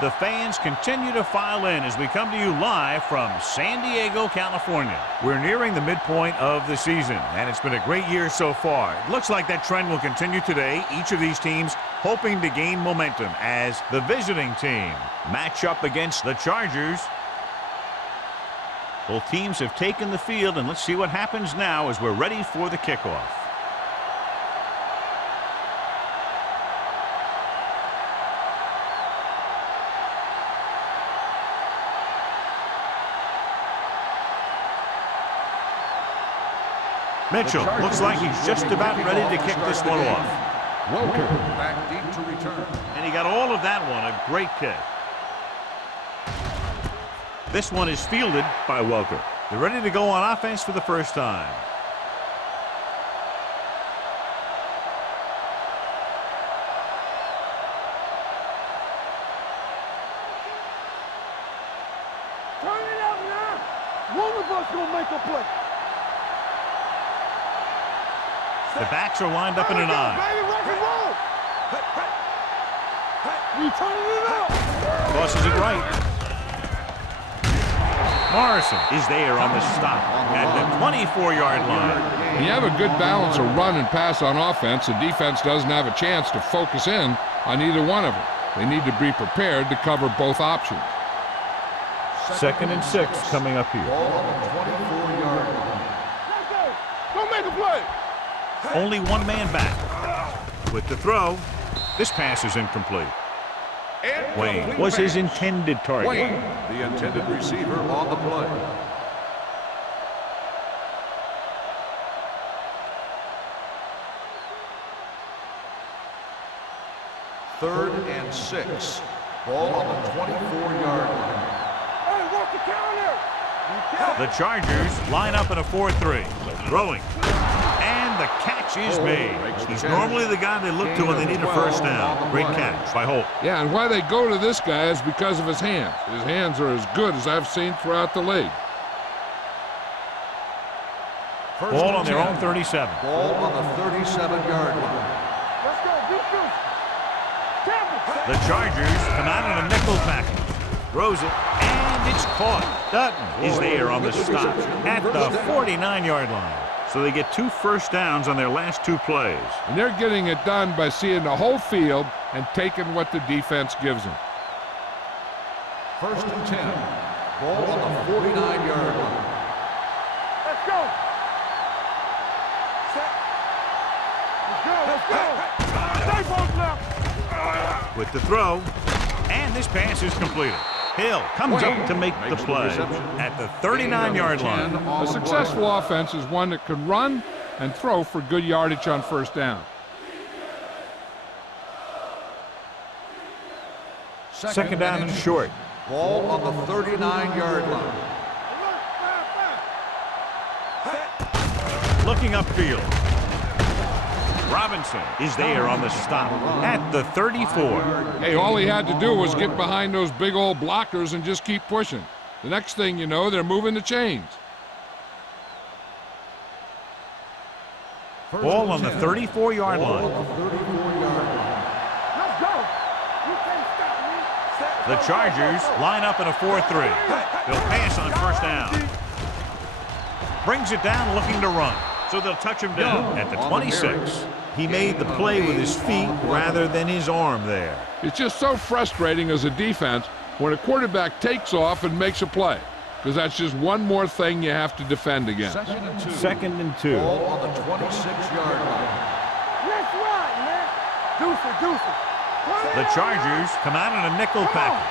The fans continue to file in as we come to you live from San Diego, California. We're nearing the midpoint of the season, and it's been a great year so far. It looks like that trend will continue today. Each of these teams hoping to gain momentum as the visiting team match up against the Chargers. Both teams have taken the field, and let's see what happens now as we're ready for the kickoff. Mitchell looks like he's just about ready to kick this one off. Welker back deep to return. And he got all of that one. A great kick. This one is fielded by Welker. They're ready to go on offense for the first time. Turn it up now. One of us gonna make a play. The backs are lined up in an eye. Baby, rock and roll. We turning it up. Tosses it right. Morrison is there on the stop at the 24-yard line. When you have a good balance of run and pass on offense, the defense doesn't have a chance to focus in on either one of them. They need to be prepared to cover both options. 2nd and 6 coming up here. Ball on the 24-yard line. Let's go. Go make a play. Only one man back. With the throw, this pass is incomplete. Wayne was his intended target. Wayne, the intended receiver on the play. Third and 6. Ball on the 24-yard line. Hey, walk the counter. The Chargers line up in a 4-3. Throwing. And the catch is made. He's normally the guy they look to when they need a first down. Great catch by Holt. Yeah, and why they go to this guy is because of his hands. His hands are as good as I've seen throughout the league. Ball on their own 37. Ball on the 37-yard line. Let's go. Defense. The Chargers come out in a nickel package. Throws it, and it's caught. Dutton is there on the stop at the 49-yard line. So they get 2 first downs on their last 2 plays. And they're getting it done by seeing the whole field and taking what the defense gives them. 1st and 10. Ball on the 49-yard line. Let's go. Set. Let's go. Stay both left. With the throw, and this pass is completed. Hill comes up to make the play at the 39-yard line. A successful offense is one that can run and throw for good yardage on first down. 2nd down and short. Ball on the 39-yard line. Looking upfield. Robinson is there on the stop at the 34. Hey, all he had to do was get behind those big old blockers and just keep pushing. The next thing you know, they're moving the chains. Ball on the 34-yard line. Let's go. You can't stop me. The Chargers line up in a 4-3. They'll pass on first down. Brings it down looking to run. So they'll touch him down at the 26. He made the play with his feet rather than his arm there. It's just so frustrating as a defense when a quarterback takes off and makes a play, because that's just one more thing you have to defend against. 2nd and 2. Ball on the 26-yard line. Let's ride, man. Deuce it. The Chargers come out in a nickel package.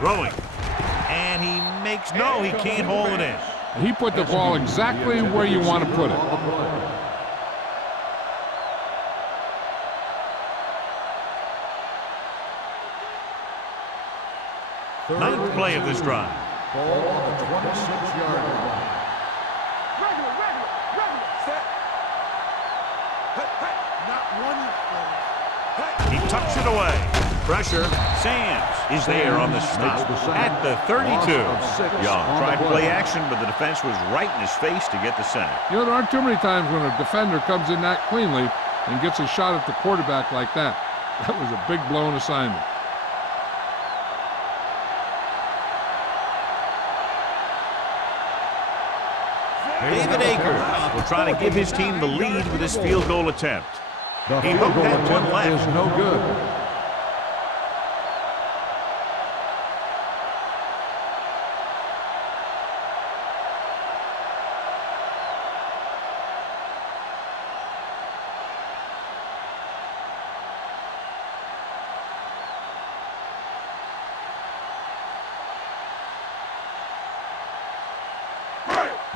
Throwing. And he makes no, he can't hold it in. He put the ball exactly where you want to put it. Ninth play of this drive. Ball on the 26-yard line. Regular. Set. Not one. He tucks it away. Pressure. Sands is there on the stop at the 32. Young tried play action, but the defense was right in his face to get the sack. You know, there aren't too many times when a defender comes in that cleanly and gets a shot at the quarterback like that. That was a big blown assignment. David Akers will try to give his team the lead with his field goal attempt. The He field hooked goal that one attempt left. is no good.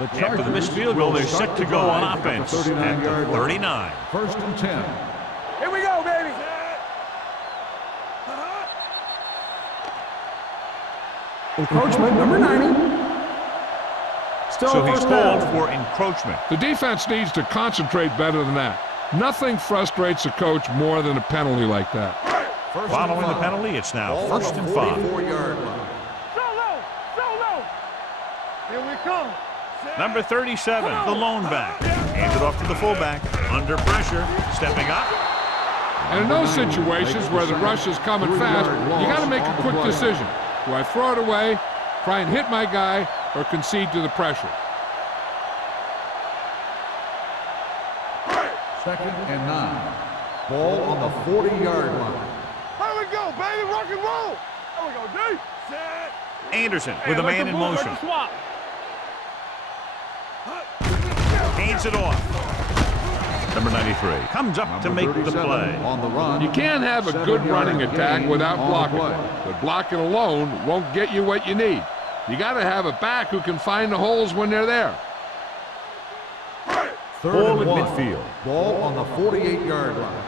After the missed field goal, they're set to go on offense at the 39. First and 10. Here we go, baby. Encroachment number 90. Still So he's first called down. for encroachment. The defense needs to concentrate better than that. Nothing frustrates a coach more than a penalty like that. First Following and the 5. penalty, it's now Ball on first the and 5. 44-yard line. Solo, solo. Here we come. Number 37, the lone back. Hands it off to the fullback. Under pressure, stepping up. And in those situations where the rush is coming fast, you got to make a quick decision. Do I throw it away, try and hit my guy, or concede to the pressure? Second and 9. Ball on the 40-yard line. Here we go, baby. Rock and roll. There we go, D. Set. Anderson with a man in motion. Swap. Hands it off. Number 93 comes up to make the 37 play. on the run. You can't have a good 7-yard running attack gain without on blocking. play. But blocking alone won't get you what you need. You got to have a back who can find the holes when they're there. Third Ball and at 1. midfield. Ball on the 48-yard line.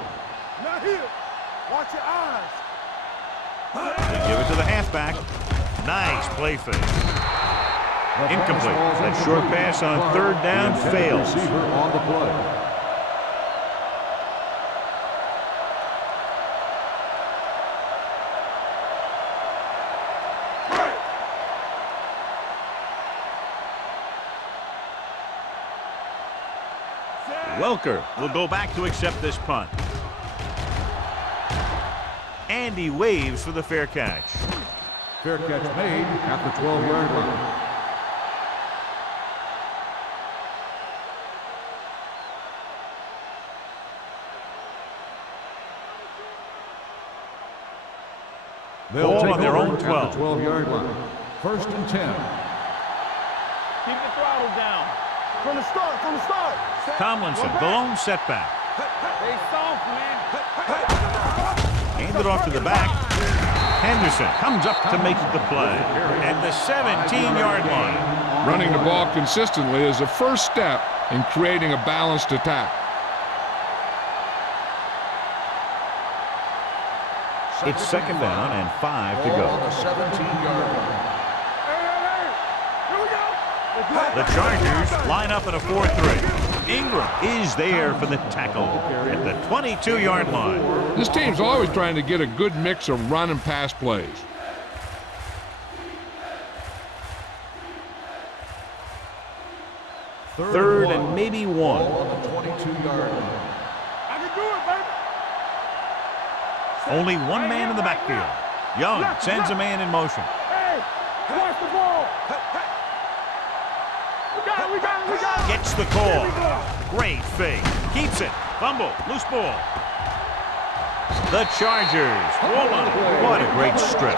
Not here. Watch your eyes. They give it to the halfback. Nice play fake. The Incomplete. pass falls That short incomplete. pass on Clark, third down the intended fails. receiver on the play. Welker will go back to accept this punt. And he waves for the fair catch. Fair catch made at the 12-yard line. They'll Ball take on their over own 12. at the 12-yard line. First and 10. Keep the throttle down. From the start, from the start. Tomlinson, the lone setback. They soft, man. Hand it off to the back. Henderson comes up to make the play. At the 17-yard line. Running the ball consistently is the first step in creating a balanced attack. It's second down and 5 to Ball go. on the 17-yard line. Hey, here we go. The Chargers line up in a 4-3. Ingram is there for the tackle at the 22-yard line. This team's always trying to get a good mix of run and pass plays. Third and maybe one. Ball on the 22-yard line. I can do it, baby. Only one man in the backfield. Young sends a man in motion. Hey, watch the ball. We got it. Gets the call. Great fake. Keeps it. Fumble. Loose ball. The Chargers. Hold on. What a great strip.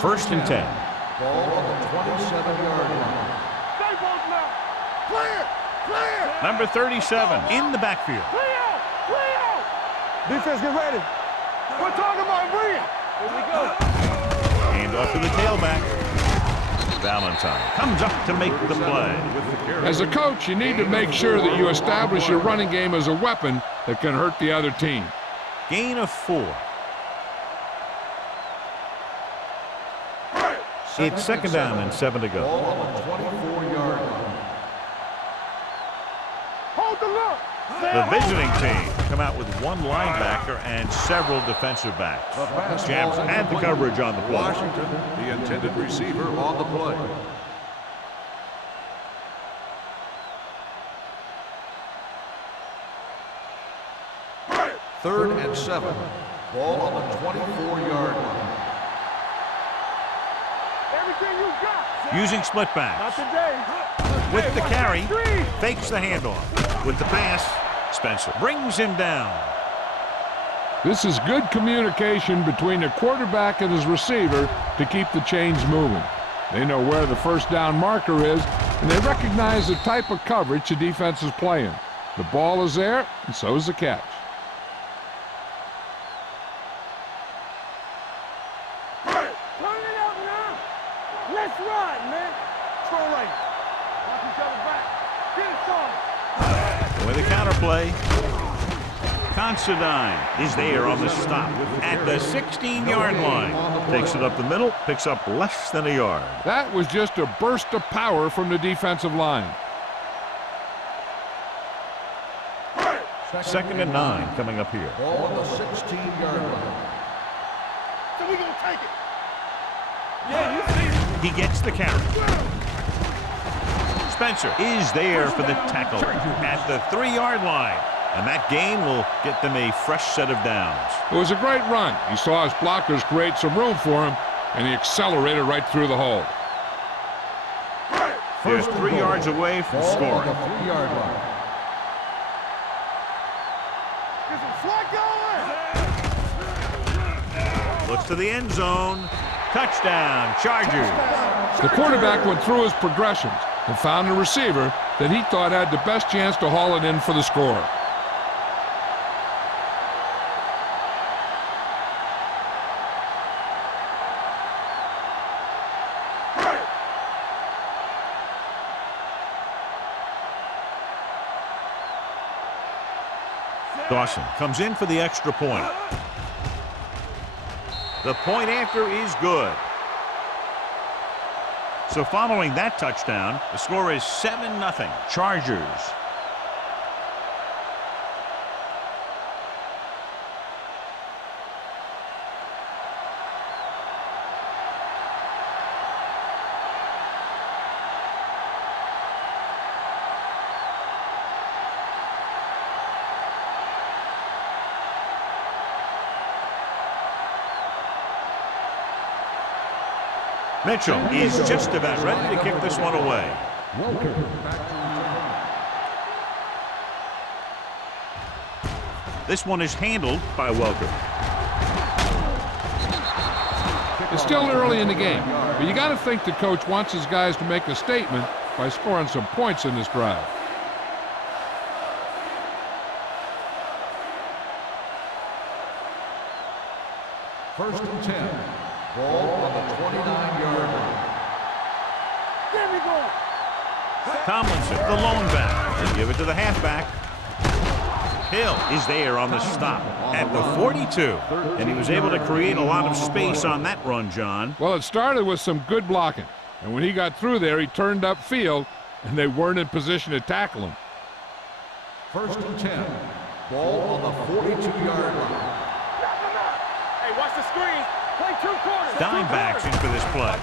First and 10. Ball on the 27-yard line. Stay both now. Clear. Clear. Number 37 in the backfield. Clear. Clear. Defense, get ready. We're talking about bring it. Here we go. Hand off to the tailback. Valentine comes up to make the play. As a coach, you need to make sure that you establish your running game as a weapon that can hurt the other team. Gain of 4. It's second down and 7 to Ball go. on the 24-yard line. Hold the look. The visiting team come out with one linebacker and several defensive backs. Jams had the coverage on the play. Washington, the intended receiver on the play. Third and 7. Ball on the 24-yard line. Everything you got. Using split Not backs. today. With the carry, fakes the handoff. With the pass, Spencer brings him down. This is good communication between the quarterback and his receiver to keep the chains moving. They know where the first down marker is, and they recognize the type of coverage the defense is playing. The ball is there, and so is the catch. Turn it up now. Let's run, man. Throw right. Watch each other back. Get it on. With a counterplay, Considine is there on the stop at the 16-yard line. Takes it up the middle, picks up less than a yard. That was just a burst of power from the defensive line. 2nd and 9 coming up here. Ball on the 16-yard line. So we gonna take it. Yeah, you see it. He gets the carry. Spencer is there for the tackle at the 3-yard line. And that gain will get them a fresh set of downs. It was a great run. He saw his blockers create some room for him, and he accelerated right through the hole. They're 3 yards away from Ball on scoring. the 3-yard line. Get some slack going. Looks to the end zone. Touchdown, Chargers. The quarterback went through his progressions and found a receiver that he thought had the best chance to haul it in for the score. Dawson comes in for the extra point. The point after is good. So following that touchdown, the score is 7-0. Chargers. Mitchell is just about ready to kick this one away. This one is handled by Welker. It's still early in the game, but you got to think the coach wants his guys to make a statement by scoring some points in this drive. First and 10. Ball on the 29-yard line. There we go. Tomlinson, the lone back. They give it to the halfback. Hill is there on the stop at the 42. And he was able to create a lot of space on that run, John. Well, it started with some good blocking, and when he got through there, he turned upfield, and they weren't in position to tackle him. First and 10. Ball on the 42-yard line. Hey, watch the screen. Play 2 quarters. Dime backs in for this play.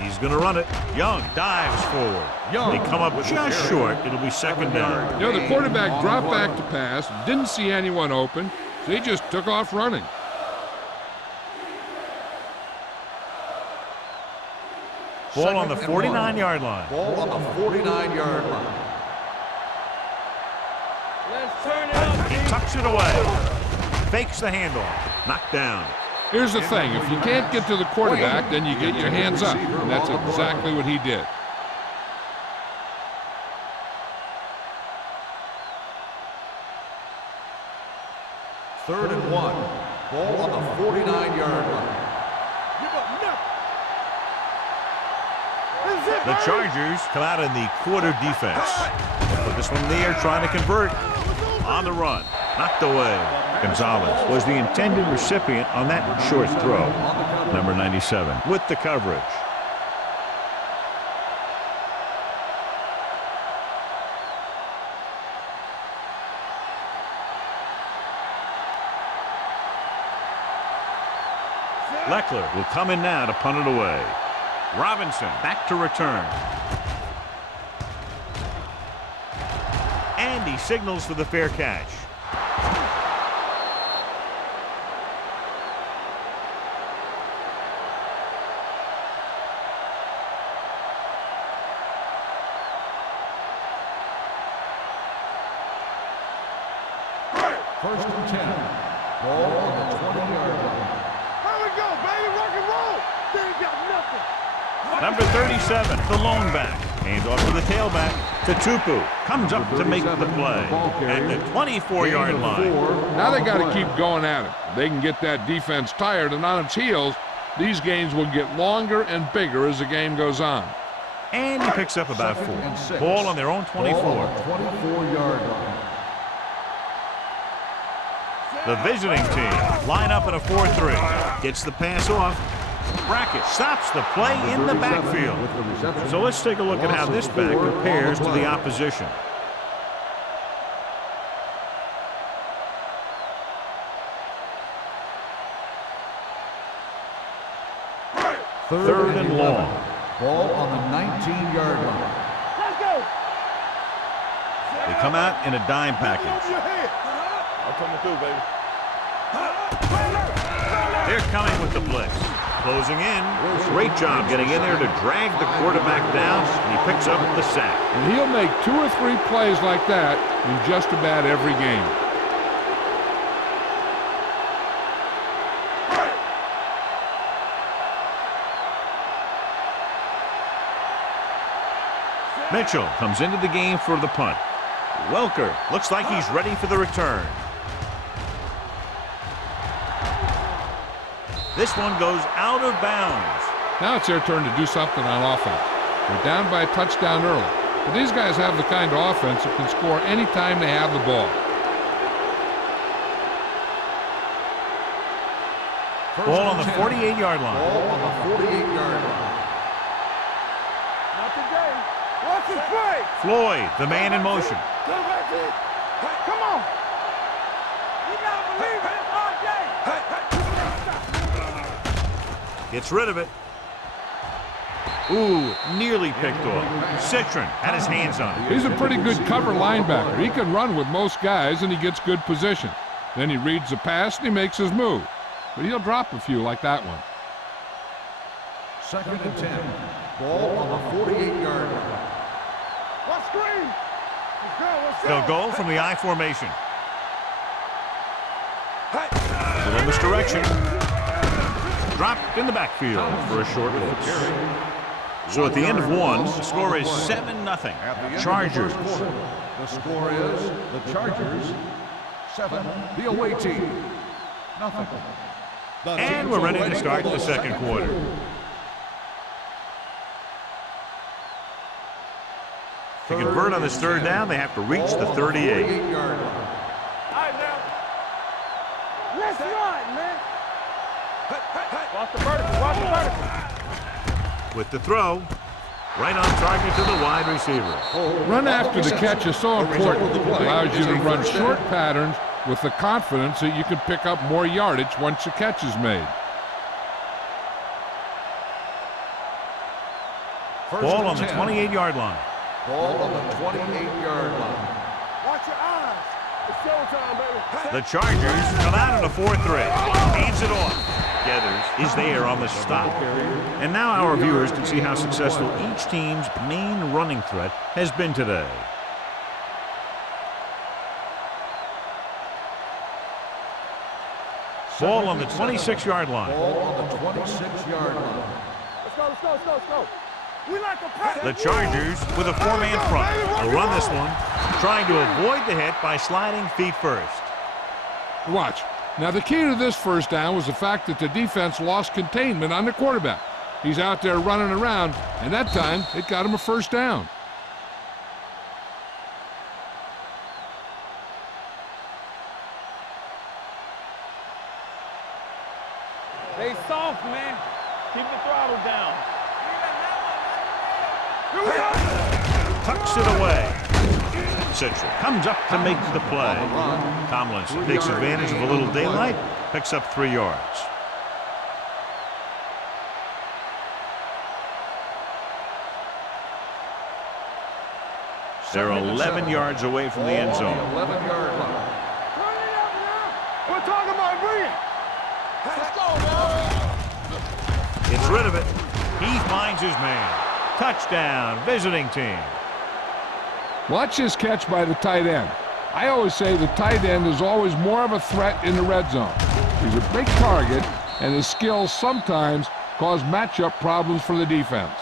He's going to run it. Young dives forward. They come up just short. It'll be 2nd down. You know, the quarterback dropped back to pass, didn't see anyone open, so he just took off running. Ball on the 49-yard line. Ball on the 49-yard line. Let's turn it up. He tucks it away. Fakes the handoff. Knocked down. Here's the thing, if you can't get to the quarterback, then you get your hands up, and that's exactly what he did. Third and 1. Ball on the 49-yard line. Give up nothing. The Chargers come out in the quarter defense. Put this one in the air, trying to convert. On the run. Knocked away. Gonzalez was the intended recipient on that short throw. Number 97 with the coverage. Leckler will come in now to punt it away. Robinson back to return. And he signals for the fair catch. First and 10. Ball on the 20-yard line. Here we go, baby. Rock and roll. They ain't got nothing. Number 37, the lone back. Hands off to the tailback. To Tupu. Comes up to make the play. At the 24-yard line. Now they got to keep going at it. They can get that defense tired and on its heels. These games will get longer and bigger as the game goes on. And he picks up about 4. Ball on their own 24. Ball on the 24-yard line. The visiting team line up in a 4-3. Gets the pass off. Brackett stops the play in the backfield. So let's take a look at how this back compares to the opposition. Third and long. Ball on the 19-yard line. Let's go. They come out in a dime package. I'm coming through, baby. They're coming with the blitz. Closing in. Great job getting in there to drag the quarterback down, and he picks up the sack. And he'll make 2 or 3 plays like that in just about every game. Mitchell comes into the game for the punt. Welker looks like he's ready for the return. This one goes out of bounds. Now it's their turn to do something on offense. They're down by a touchdown early. But these guys have the kind of offense that can score any time they have the ball. Ball on the 48-yard line. Ball on the 48-yard line. Not today. Watch the play. Floyd, the man in motion. Come on. You gotta believe it. It's RJ. Gets rid of it. Ooh, nearly picked off. Citron had his hands on it. He's a pretty good cover linebacker. He can run with most guys, and he gets good position. Then he reads the pass, and he makes his move. But he'll drop a few like that one. Second and 10. Ball on the 48-yard line. What screen? Let's go. Let's go. They'll go from the I formation. Little misdirection. Dropped in the backfield for a short loss. So at the end of one, the score is 7-0. Chargers. The score is the Chargers 7, the away team nothing. And we're ready to start the second quarter. To convert on this third down, they have to reach the 38. All right, now. Let's run, man. Watch the vertical. Watch the vertical. With the throw, right on target to the wide receiver. Run after the catch is so important. It allows you to run short patterns with the confidence that you can pick up more yardage once the catch is made. Ball on the 28-yard line. Ball on the 28-yard line. Watch your eyes. It's showtime, baby. The Chargers come out in a 4-3. Hands it off. Gathers is there on the stop. And now our viewers can see how successful each team's main running threat has been today. Ball on the 26-yard line. Ball on the 26-yard line. Let's go, let's go, let's go, let's go. We like a pass. The Chargers with a 4-man front. They'll run this one, trying to avoid the hit by sliding feet first. Watch. Now the key to this first down was the fact that the defense lost containment on the quarterback. He's out there running around, and that time it got him a first down. They soft, man. Keep the throttle down. Tucks it away. Citron comes up to make the play. Tomlinson takes advantage of a little daylight, picks up 3 yards. They're 11 yards away from the end zone. 11-yard line. Turn it up now. We're talking about bringing. Let's go, man. Gets rid of it. He finds his man. Touchdown, visiting team. Watch this catch by the tight end. I always say the tight end is always more of a threat in the red zone. He's a big target, and his skills sometimes cause matchup problems for the defense.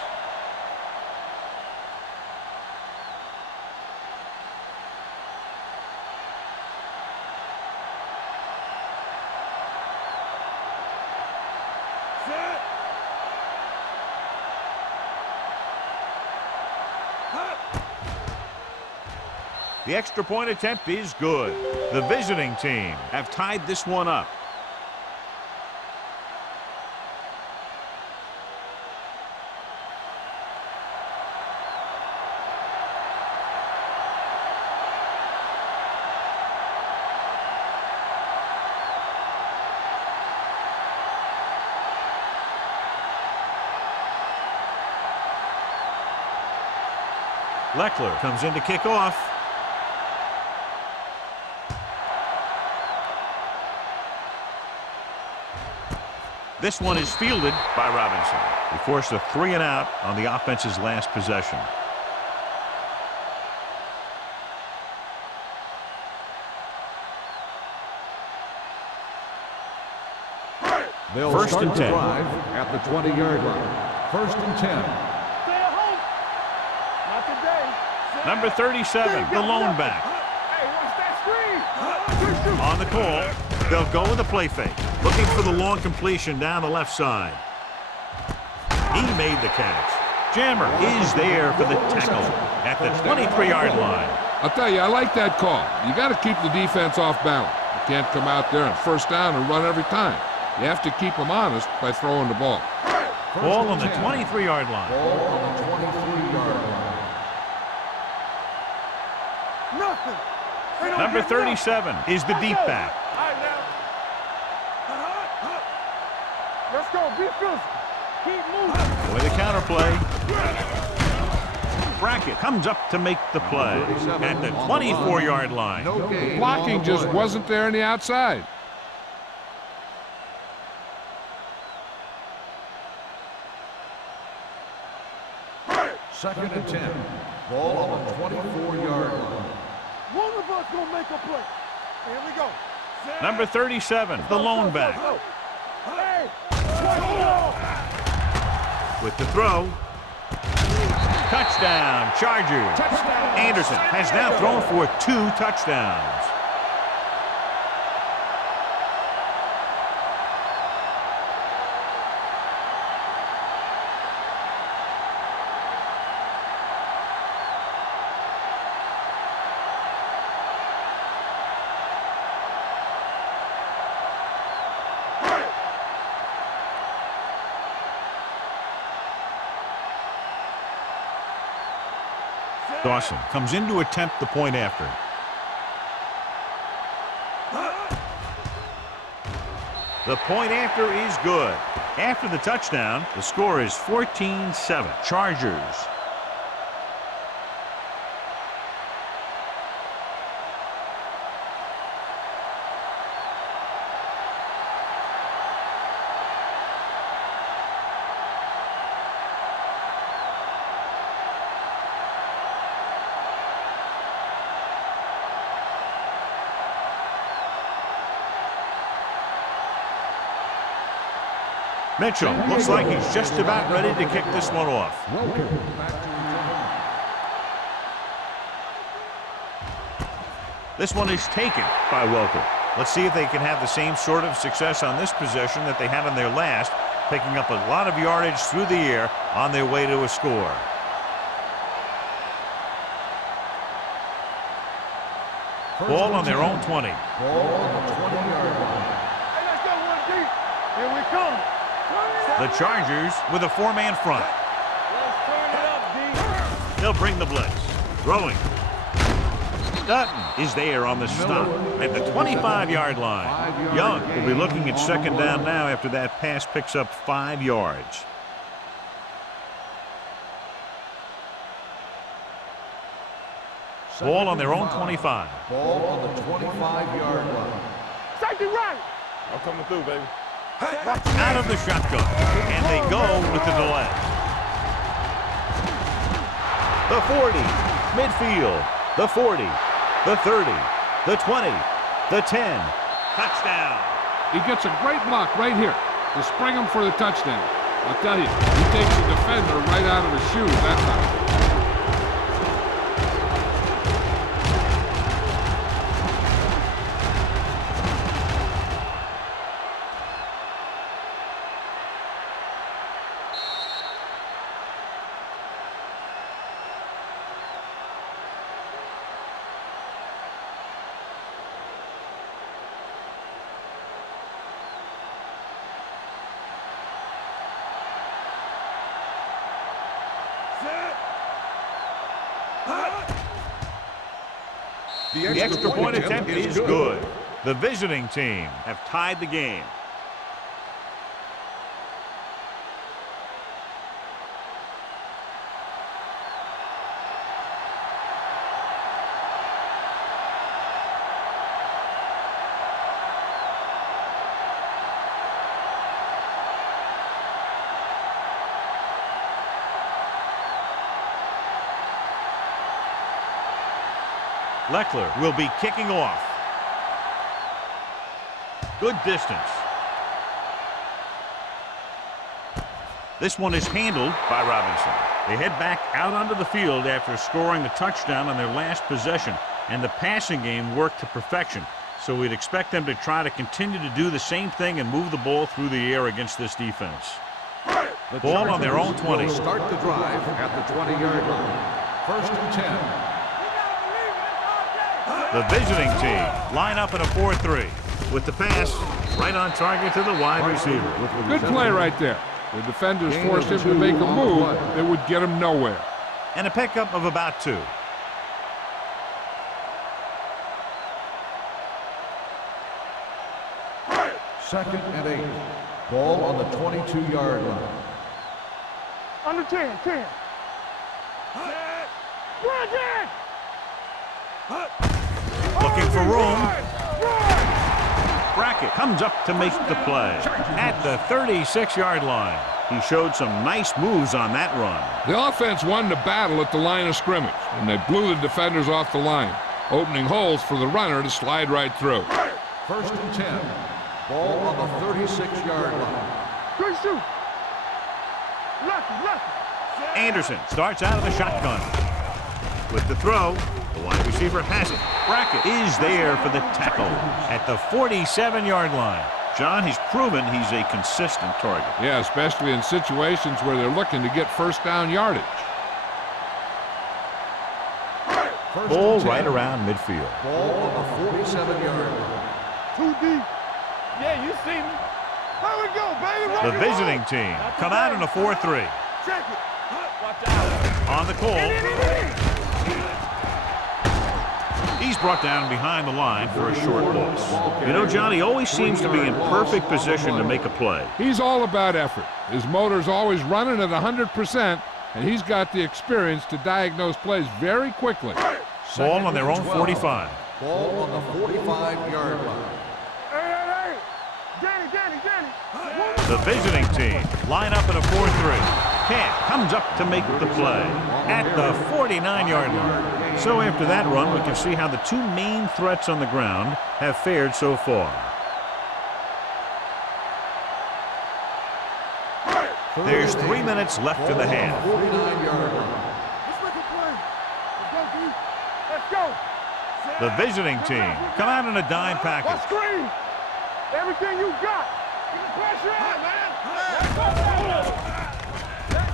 The extra point attempt is good. The visiting team have tied this one up. Leckler comes in to kick off. This one is fielded by Robinson. He forced a 3-and-out on the offense's last possession. They'll First start and the 10. drive at the 20-yard line. First and 10. Stay at home. Not today. Number 37, the lone back. Hey, watch that screen. On the call, they'll go with a play fake. Looking for the long completion down the left side. He made the catch. Jammer is there for the tackle at the 23-yard line. I'll tell you, I like that call. You got to keep the defense off balance. You can't come out there and first down and run every time. You have to keep them honest by throwing the ball. Ball on the 23-yard line. Ball on the 23-yard line. Nothing. Number 37 is the deep back. All right, now. Let's go. Be physical. Keep moving. With a counterplay. Brackett comes up to make the play at the 24-yard line. No gain Blocking on the just play. wasn't there on the outside. Second and 10. Ball on the 24-yard line. One of us gonna make a play. Here we go. Number 37, the lone back. Hey, touchdown. With the throw. Touchdown, Chargers. Anderson has now thrown for 2 touchdowns. Dawson comes in to attempt the point after. The point after is good. After the touchdown, the score is 14-7. Chargers. Mitchell looks like he's just about ready to kick this one off. This one is taken by Welker. Let's see if they can have the same sort of success on this possession that they had on their last, picking up a lot of yardage through the air on their way to a score. Ball on their own 20. Ball on the 20-yard line. Hey, let's go one deep. Here we come. The Chargers with a 4-man front. Let's turn it up, D. They'll bring the blitz. Throwing. Dutton is there on the stop at the 25-yard line. Young will be looking at second down now after that pass picks up 5 yards. Ball on their own 25. Ball on the 25-yard line. Safety right. I'm coming through, baby. Out of the shotgun, and they go with the delay. The 40, midfield, the 40, the 30, the 20, the 10. Touchdown. He gets a great block right here to spring him for the touchdown. I'll tell you, he takes the defender right out of his shoes that time. The extra point attempt is good. The visiting team have tied the game. Leckler will be kicking off. Good distance. This one is handled by Robinson. They head back out onto the field after scoring the touchdown on their last possession, and the passing game worked to perfection. So we'd expect them to try to continue to do the same thing and move the ball through the air against this defense. The Ball on their own 20. will start the drive at the 20-yard line. 1st and 10. The visiting team line up in a 4-3 with the pass right on target to the wide receiver. Good play right there. The defenders forced him to make a move that would get him nowhere. And a pickup of about 2. Second and 8. Ball on the 22-yard line. Under 10, 10. Run, Jack! Looking for room. Brackett comes up to make the play at the 36-yard line. He showed some nice moves on that run. The offense won the battle at the line of scrimmage, and they blew the defenders off the line, opening holes for the runner to slide right through. 1st and 10. Ball on the 36-yard line. Good shoot. Lucky. Anderson starts out of the shotgun. With the throw, the wide receiver has it. Brackett is there for the tackle at the 47-yard line. John, he's proven he's a consistent target. Yeah, especially in situations where they're looking to get first down yardage. Ball right around midfield. Ball on the 47-yard line. Too deep. Yeah, you see me. How we go, baby? Rock The and visiting roll. team come out in a 4-3. Check it. Watch out. On the call. He's brought down behind the line for a short loss. You know, John, he always seems to be in perfect position to make a play. He's all about effort. His motor's always running at 100%, and he's got the experience to diagnose plays very quickly. Ball on their own 45. Ball on the 45-yard line. Hey. Danny. The visiting team line up in a 4-3. Camp comes up to make the play at the 49-yard line. So after that run, we can see how the two main threats on the ground have fared so far. There's 3 minutes left in the half. 49-yard line. Let's go. The visiting team come out in a dime package. What screen? Everything you got. Get the pressure on, man.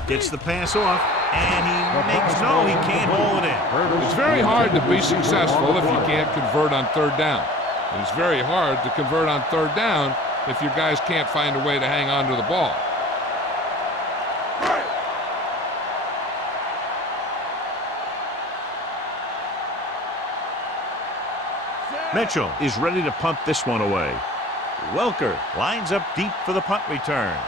Gets the pass off, and he can't hold it in. It's very hard to be successful if you can't convert on 3rd down. And it's very hard to convert on 3rd down if your guys can't find a way to hang on to the ball. Mitchell is ready to punt this one away. Welker lines up deep for the punt return.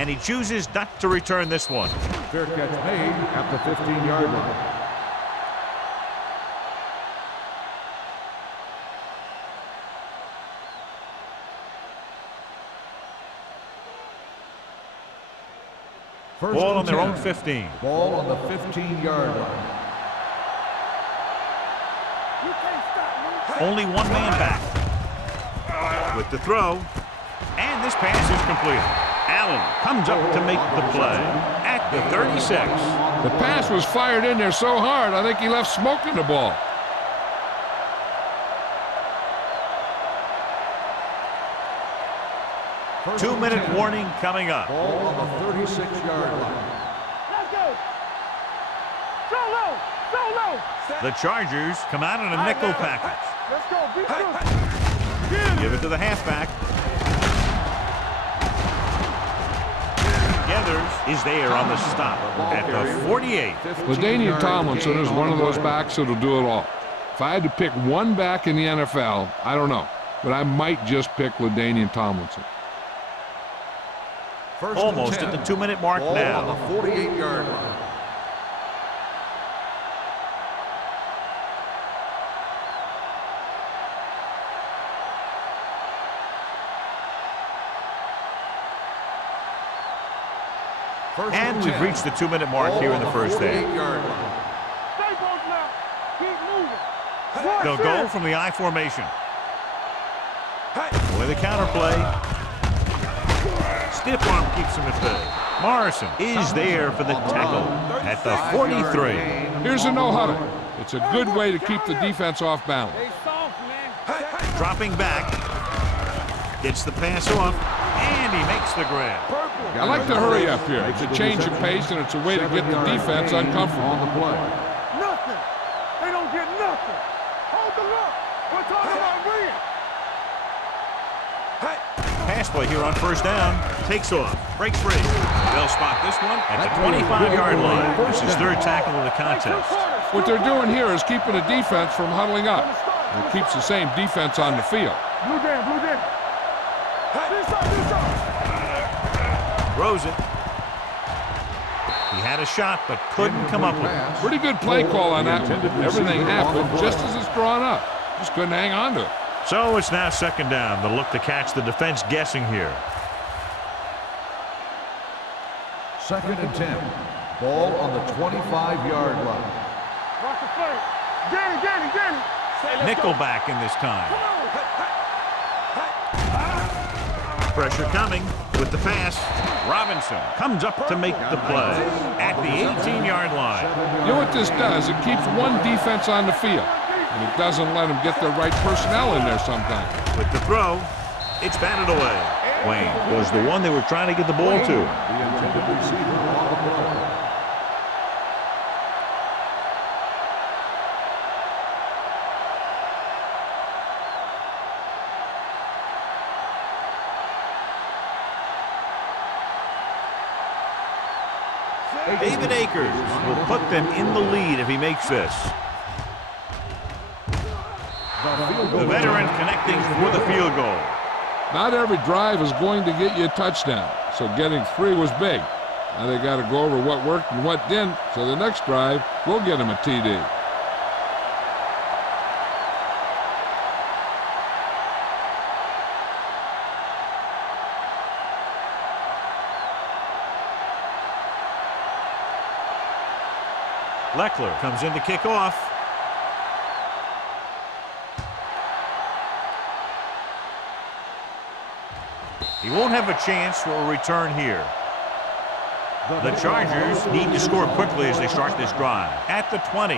and he chooses not to return this one. Fair catch made at the 15-yard line. Ball on their own 15. Ball on the 15-yard line. You can't stop me. Only one man back. With the throw. And this pass is completed. Allen comes up to make the play at the 36. The pass was fired in there so hard, I think he left smoke in the ball. Two-minute warning coming up. Ball on the 36-yard line. Let's go. So low. So low. The Chargers come out in a nickel package. Let's go. Be good. Give it to the halfback. Gathers is there on the stop at the 48. LaDainian Tomlinson is one of those backs that'll do it all. If I had to pick one back in the NFL, I don't know, but I might just pick LaDainian Tomlinson. Almost at the 2-minute mark Ball now. on the 48-yard line. And we've reached the 2-minute mark here in the first half. Stay close now. Keep moving. They'll go from the I formation. With a counterplay. Stiff arm keeps him at bay. Morrison is there for the tackle at the 43. Here's a no huddle. It's a good way to keep the defense off balance. Stay soft, man. Dropping back. Gets the pass off. And he makes the grab. I like to hurry up here. It's a change of pace, and it's a way to get the defense uncomfortable. On the play. Nothing. They don't get nothing. Hold the look. We're talking about real. Pass play here on first down. Takes off. Breaks free. They'll spot this one at the 25-yard line. This is third tackle of the contest. What they're doing here is keeping the defense from huddling up. It keeps the same defense on the field. Blue down, blue down. This side. Throws it. He had a shot, but couldn't come up with it. Pretty good play call on that one. Everything happened just as it's drawn up. Just couldn't hang on to it. So it's now second down. They'll look to catch the defense guessing here. 2nd and 10. Ball on the 25-yard line. Watch the play. Get it. Nickelback in this time. Pressure coming with the pass. Robinson comes up to make the play at the 18-yard line. You know what this does? It keeps one defense on the field, and it doesn't let them get the right personnel in there sometimes. With the throw, it's batted away. Wayne was the one they were trying to get the ball to. The intended receiver on the play. David Akers will put them in the lead if he makes this. The veteran connecting for the field goal. Not every drive is going to get you a touchdown, so getting 3 was big. Now they got to go over what worked and what didn't, so the next drive will get them a TD. Leckler comes in to kick off. He won't have a chance for a return here. The Chargers need to score quickly as they start this drive. At the 20.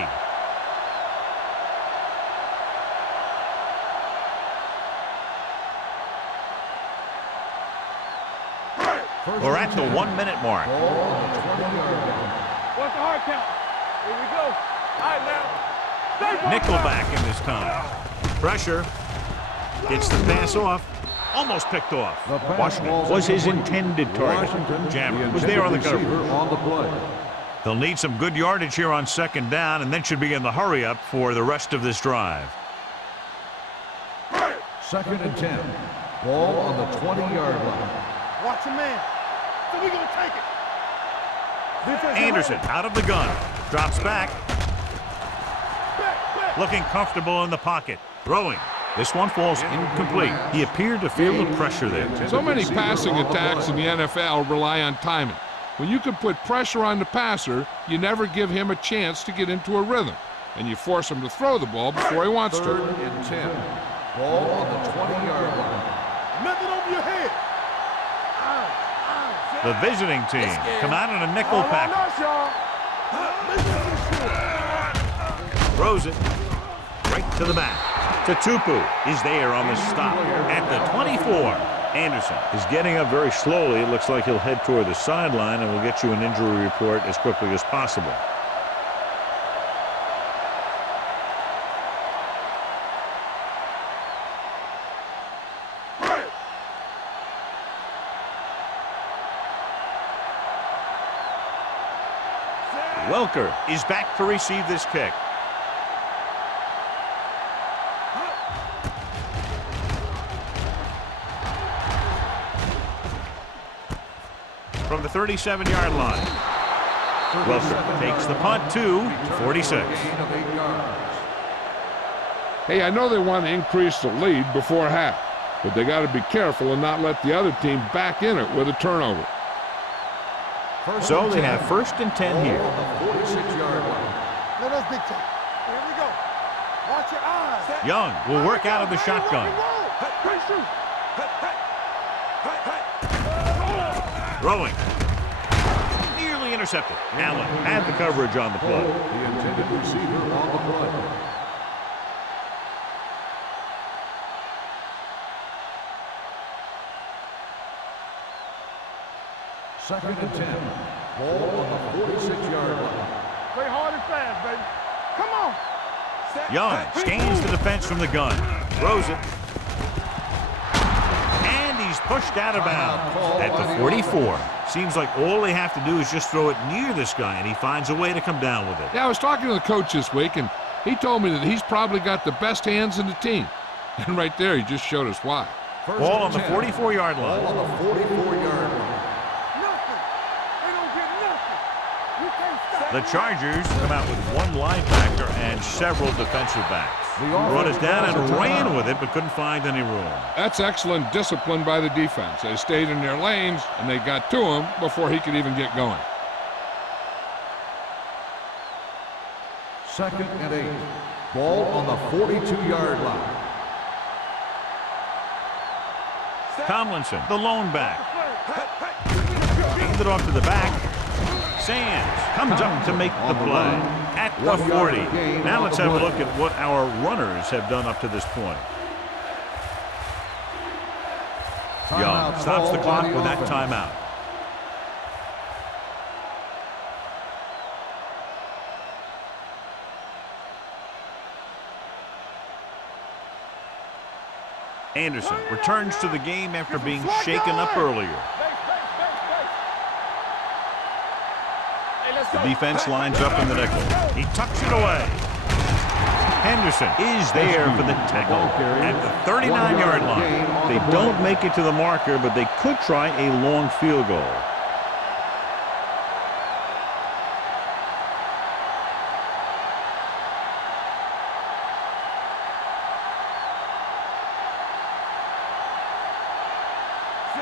We're at the 1-minute mark. What's the hard count? Here we go. All right, now. Nickelback in this time. Pressure. Gets the pass off. Almost picked off. Washington was his intended target. Jammer was there on the cover. They'll need some good yardage here on second down and then should be in the hurry up for the rest of this drive. 2nd and 10. Ball on the 20-yard line. Watch a man. so we gonna take it. Anderson out of the gun. Drops back. Looking comfortable in the pocket. Throwing. This one falls incomplete. He appeared to feel the pressure there. So many passing attacks in the NFL rely on timing. When you can put pressure on the passer, you never give him a chance to get into a rhythm, and you force him to throw the ball before he wants to. 3rd and 10. Ball on the 20-yard line. Nothing over your head. The visiting team come out in a nickel package. Throws it right to the back. Tutupu is there on the stop at the 24. Anderson is getting up very slowly. It looks like he'll head toward the sideline, and we'll get you an injury report as quickly as possible. Welker is back to receive this kick. From the 37-yard line. Welker takes the punt to 46. Hey, I know they want to increase the lead before half, but they got to be careful and not let the other team back in it with a turnover. So they have 1st and 10 here. On the 46-yard line. Let us dictate. Here we go. Watch your eyes. Young will work out of the shotgun. Throwing. Nearly intercepted. Allen had the coverage on the play. The intended receiver on the play. 2nd and 10. Ball on the 46-yard line. Play hard and fast, baby. Come on. Young scans the defense from the gun. Throws it. And he's pushed out of bounds at the 44. Seems like all they have to do is just throw it near this guy, and he finds a way to come down with it. Yeah, I was talking to the coach this week, and he told me that he's probably got the best hands in the team. And right there, he just showed us why. Ball on the 44-yard line. Ball on the 44-yard line. The Chargers come out with one linebacker and several defensive backs. Brought it down and ran with it, but couldn't find any room. That's excellent discipline by the defense. They stayed in their lanes, and they got to him before he could even get going. 2nd and 8. Ball on the 42-yard line. Tomlinson, the lone back. Hand it off to the back. Sands comes up to make the play at the 40. Now let's have a look at what our runners have done up to this point. Young stops the clock with that timeout. Anderson returns to the game after being shaken up earlier. The defense lines up in the nickel. He tucks it away. Henderson is there for the tackle at the 39-yard line. They don't make it to the marker, but they could try a long field goal.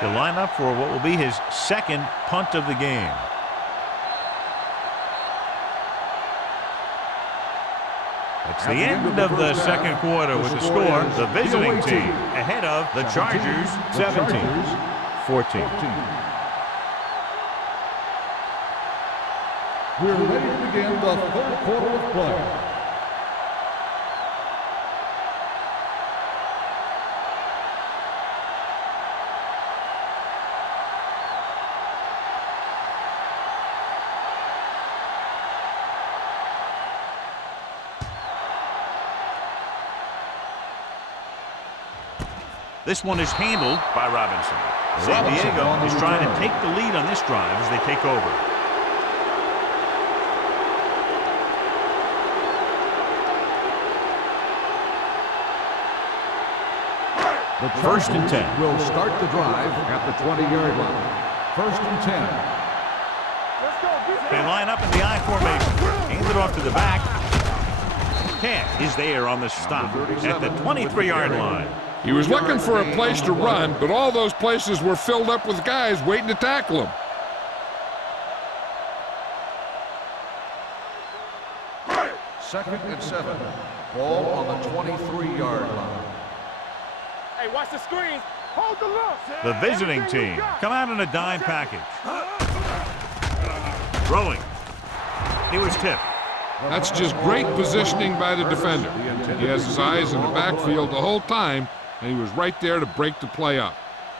He'll line up for what will be his 2nd punt of the game. It's the end of the 2nd quarter with the score. The visiting team ahead of the Chargers 17-14. We're ready to begin the 3rd quarter of play. This one is handled by Robinson. San Diego is trying to take the lead on this drive as they take over. The 1st and 10. Will start the drive at the 20-yard line. First and 10. Let's go. They line up in the I formation. Hands it off to the back. Pass is there on the stop at the 23-yard line. He was looking for a place to run, but all those places were filled up with guys waiting to tackle him. Second and 7. Ball on the 23-yard line. Hey, watch the screens. Hold the look. The visiting team come out in a dime package. Throwing. He was tipped. That's just great positioning by the defender. He has his eyes in the backfield the whole time, and he was right there to break the play up.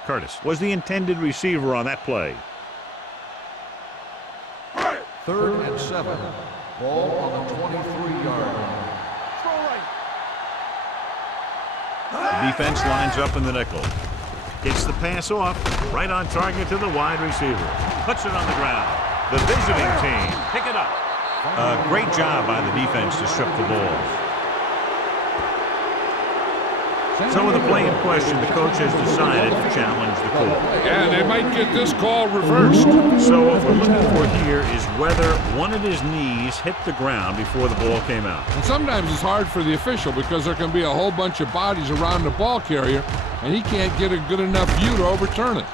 Curtis was the intended receiver on that play. Third and 7. Ball on the 23-yard line. The defense lines up in the nickel. Gets the pass off, right on target to the wide receiver. Puts it on the ground. The visiting team pick it up. A great job by the defense to strip the ball. So with the play in question, the coach has decided to challenge the call. Yeah, they might get this call reversed. So what we're looking for here is whether one of his knees hit the ground before the ball came out. And sometimes it's hard for the official because there can be a whole bunch of bodies around the ball carrier, and he can't get a good enough view to overturn it.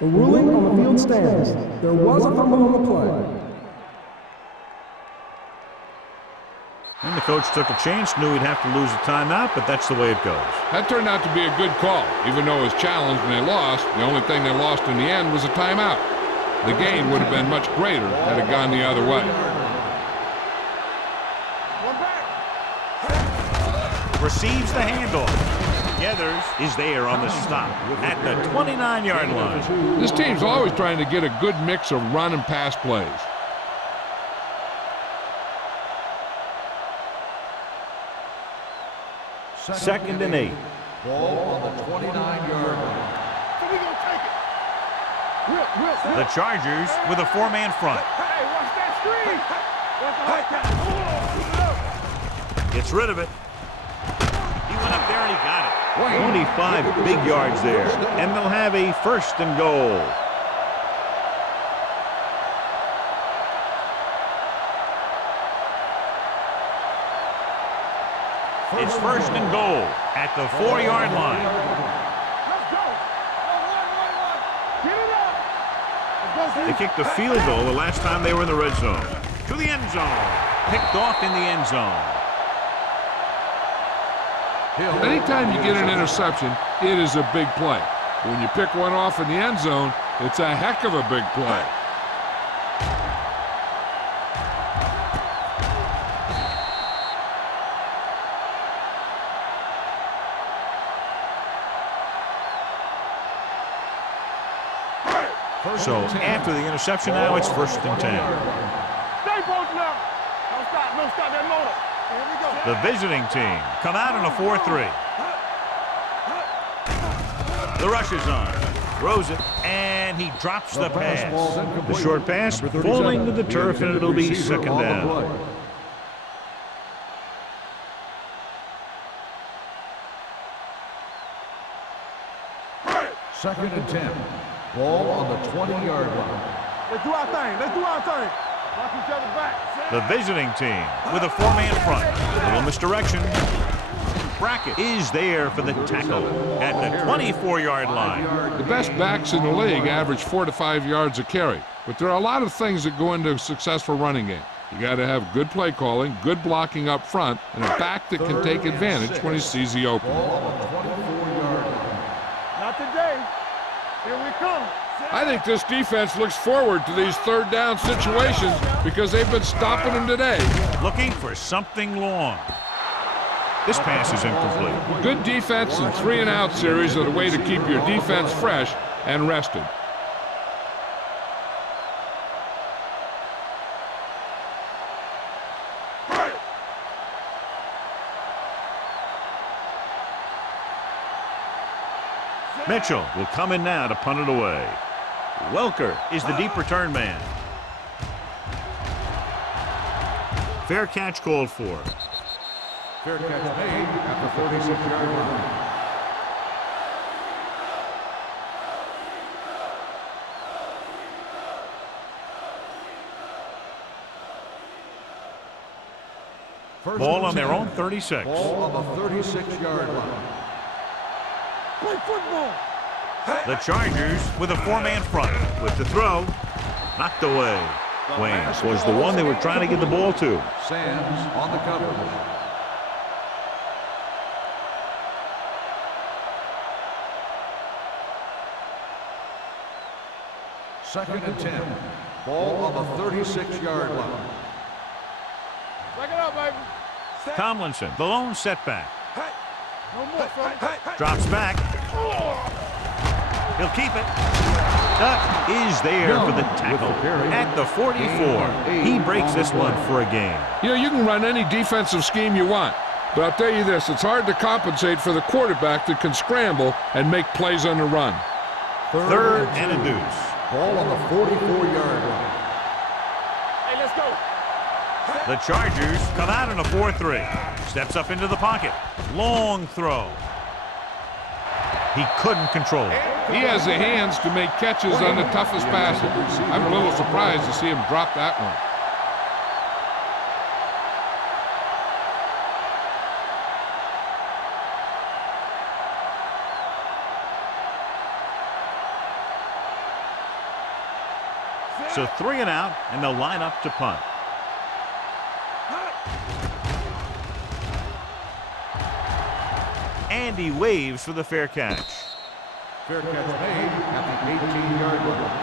A ruling on the field stands. There was a fumble on the play. And the coach took a chance, knew he'd have to lose a timeout, but that's the way it goes. That turned out to be a good call. Even though it was challenged and they lost, the only thing they lost in the end was a timeout. The gain would have been much greater had it gone the other way. Receives the handoff. Gathers is there on the stop at the 29-yard line. This team's always trying to get a good mix of run and pass plays. Second and 8. Ball on the 29-yard line. So we gonna take it. The Chargers with a four-man front. Hey, watch that screen. Watch the high. Gets rid of it. He went up there and he got it. 25 big yards there. And they'll have a first and goal. It's first and goal at the 4-yard line. Let's go. Get it up. They kicked a field goal the last time they were in the red zone. To the end zone. Picked off in the end zone. Anytime you get an interception, it is a big play. When you pick one off in the end zone, it's a heck of a big play. So after the interception now, it's first and 10. Stay posted up. Don't stop that motor. Here we go. The visiting team come out in a 4-3. The rush is on. Throws it, and he drops the pass. The short pass falling to the turf, and it'll be second down. Second and 10. Ball on the 20-yard line. Let's do our thing. Let's do our thing. Watch each other back. The visiting team with a four-man front. A little misdirection. Brackett is there for the tackle at the 24-yard line. The best backs in the league average 4 to 5 yards a carry, but there are a lot of things that go into a succuseful running game. You got to have good play calling, good blocking up front, and a back that can take advantage when he sees the opening. Not today. Here we come. I think this defense looks forward to these third down situations because they've been stopping them today. Looking for something long. This pass is incomplete. Good defense and 3-and-out series are the way to keep your defense fresh and rested. Mitchell will come in now to punt it away. Welker is the deep return man. Fair catch called for. Fair catch made at the 46-yard line. Ball on their own 36. Ball on the 36-yard line. Play football. The Chargers with a four-man front. With the throw, knocked away. Waynes was the one they were trying to get the ball to. Sands on the coverage. Second and 10. Ball on the 36-yard line. Back it up, baby. Tomlinson, the lone setback. No more, son. Drops back. He'll keep it. Duck is there for the tackle at the 44. He breaks this one for a gain. You know, you can run any defensive scheme you want, but I'll tell you this, it's hard to compensate for the quarterback that can scramble and make plays on the run. Third and a deuce. Ball on the 44-yard line. Hey, let's go. The Chargers come out in a 4-3. Steps up into the pocket. Long throw. He couldn't control it. He has the hands to make catches on the toughest passes. I'm a little surprised to see him drop that one. So 3 and out, and they'll line up to punt. And he waves for the fair catch. Fair catch made at the 18-yard line.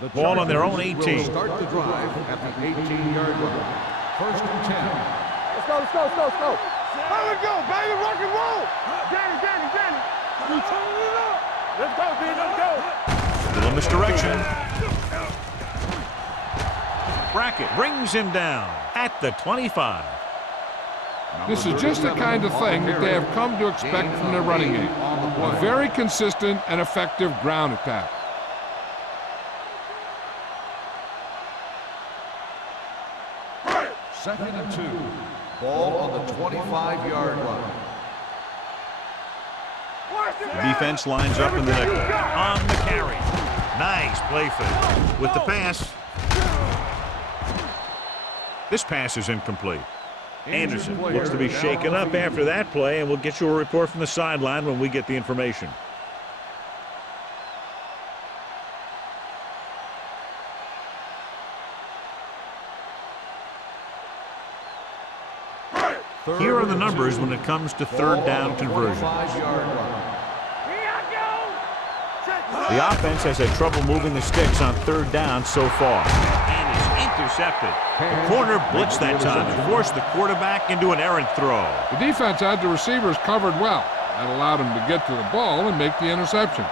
The Ball on their own Chargers 18. will start the drive at the 18-yard line. First and 10. Let's go, let's go, let's go, let's go. There we go, baby, rock and roll. Danny. You turning it up. Let's go, D, let's go. Little misdirection. Brackett brings him down at the 25. This is just the kind of thing that they have come to expect from their running game. A very consistent and effective ground attack. Second and 2. Ball on the 25-yard line. The defense lines up in the nickel. On the carry. Nice play fake. With the pass. This pass is incomplete. Anderson looks to be shaken up after that play, and we'll get you a report from the sideline when we get the information. Here are the numbers when it comes to third down conversions. The offense has had trouble moving the sticks on third down so far. And it's intercepted. The corner blitzed that time and forced the quarterback into an errant throw. The defense had the receivers covered well. That allowed him to get to the ball and make the interception.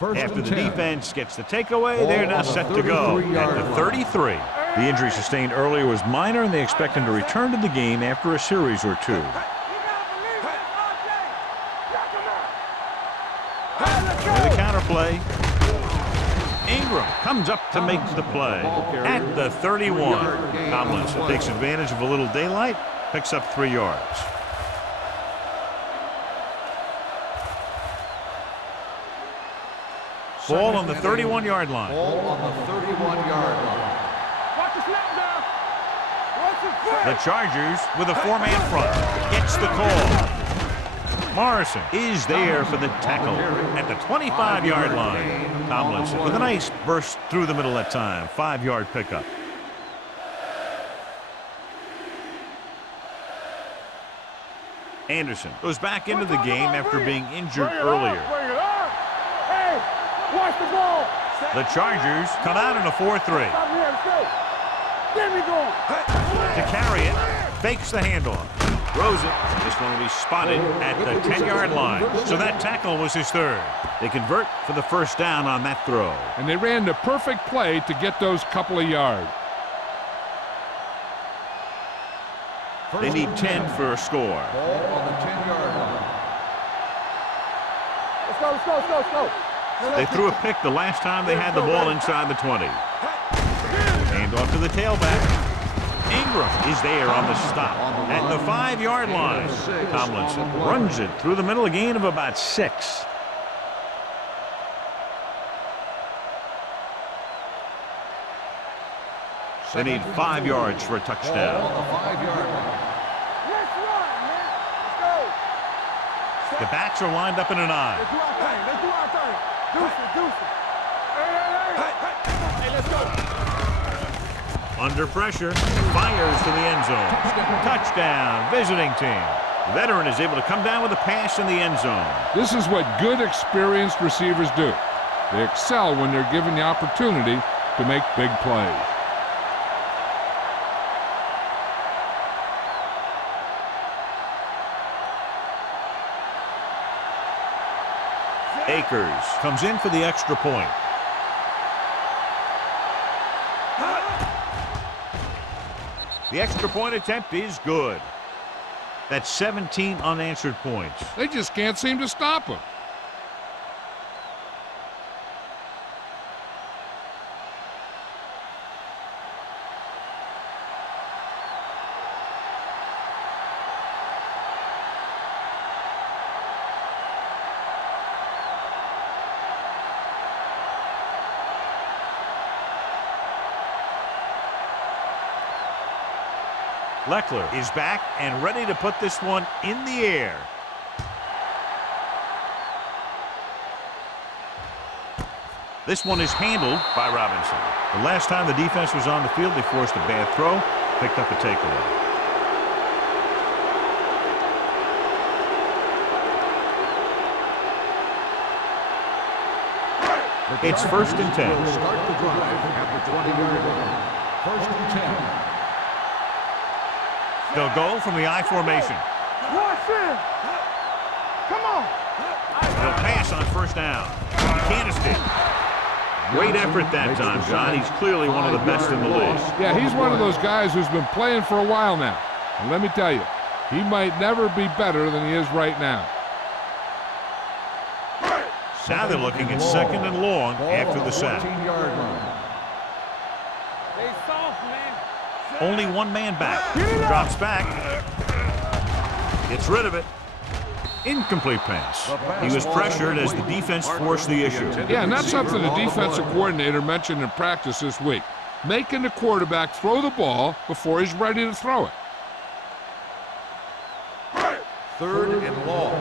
After the defense gets the takeaway, they're now set to go at the 33. The injury sustained earlier was minor, and they expect him to return to the game after a series or two. And the counter play. Ingram comes up to make the play at the 31. Tomlinson takes advantage of a little daylight, picks up 3 yards. Ball on the 31-yard line. Ball on the 31-yard line. Watch the snap down. Watch the foot. The Chargers with a four-man front. Gets the call. Morrison is there for the tackle at the 25-yard line. Tomlinson with a nice burst through the middle that time. 5-yard pickup. Anderson goes back into the game after being injured earlier. Hey, Watch the ball. The Chargers come out in a 4-3. Stop here. Let's go. Get me going. To carry it, fakes the handoff. Throws it. This one will be spotted at the 10-yard line. So that tackle was his third. They convert for the first down on that throw. And they ran the perfect play to get those couple of yards. They need 10 for a score. Ball on the 10-yard line. Let's go, let's go, let's go, let's go. They threw a pick the last time they had the ball inside the 20. Hand off to the tailback. Ingram is there on the stop at the 5-yard line. Tomlinson runs it through the middle, a gain of about 6. They need 5 yards for a touchdown. Ball on the 5-yard line. Let's run, man. Let's go. The backs are lined up in an I. Let's do our thing. Let's do our thing. Deuce it, deuce it. Hey, let's go. Under pressure, fires to the end zone. Touchdown, visiting team. The veteran is able to come down with a pass in the end zone. This is what good, experienced receivers do. They excel when they're given the opportunity to make big plays. Akers comes in for the extra point. The extra point attempt is good. That's 17 unanswered points. They just can't seem to stop him. Leckler is back and ready to put this one in the air. This one is handled by Robinson. The last time the defense was on the field, they forced a bad throw, picked up a takeaway. It's 1st and 10. Start the drive at the 20-yard line. 1st and 10. They'll go from the I formation. Watch it. Come on. They'll pass on 1st down. He can't escape. Great effort that time, John. He's clearly one of the best in the league. Yeah, he's one of those guys who's been playing for a while now. And let me tell you, he might never be better than he is right now. Now they're looking at 2nd and long after the sack. 14-yard line. Stay soft, man. Only one man back. Drops back. Gets rid of it. Incomplete pass. He was pressured as the defense forced the issue. Yeah, and that's something the defensive coordinator mentioned in practice this week. Making the quarterback throw the ball before he's ready to throw it. 3rd and long.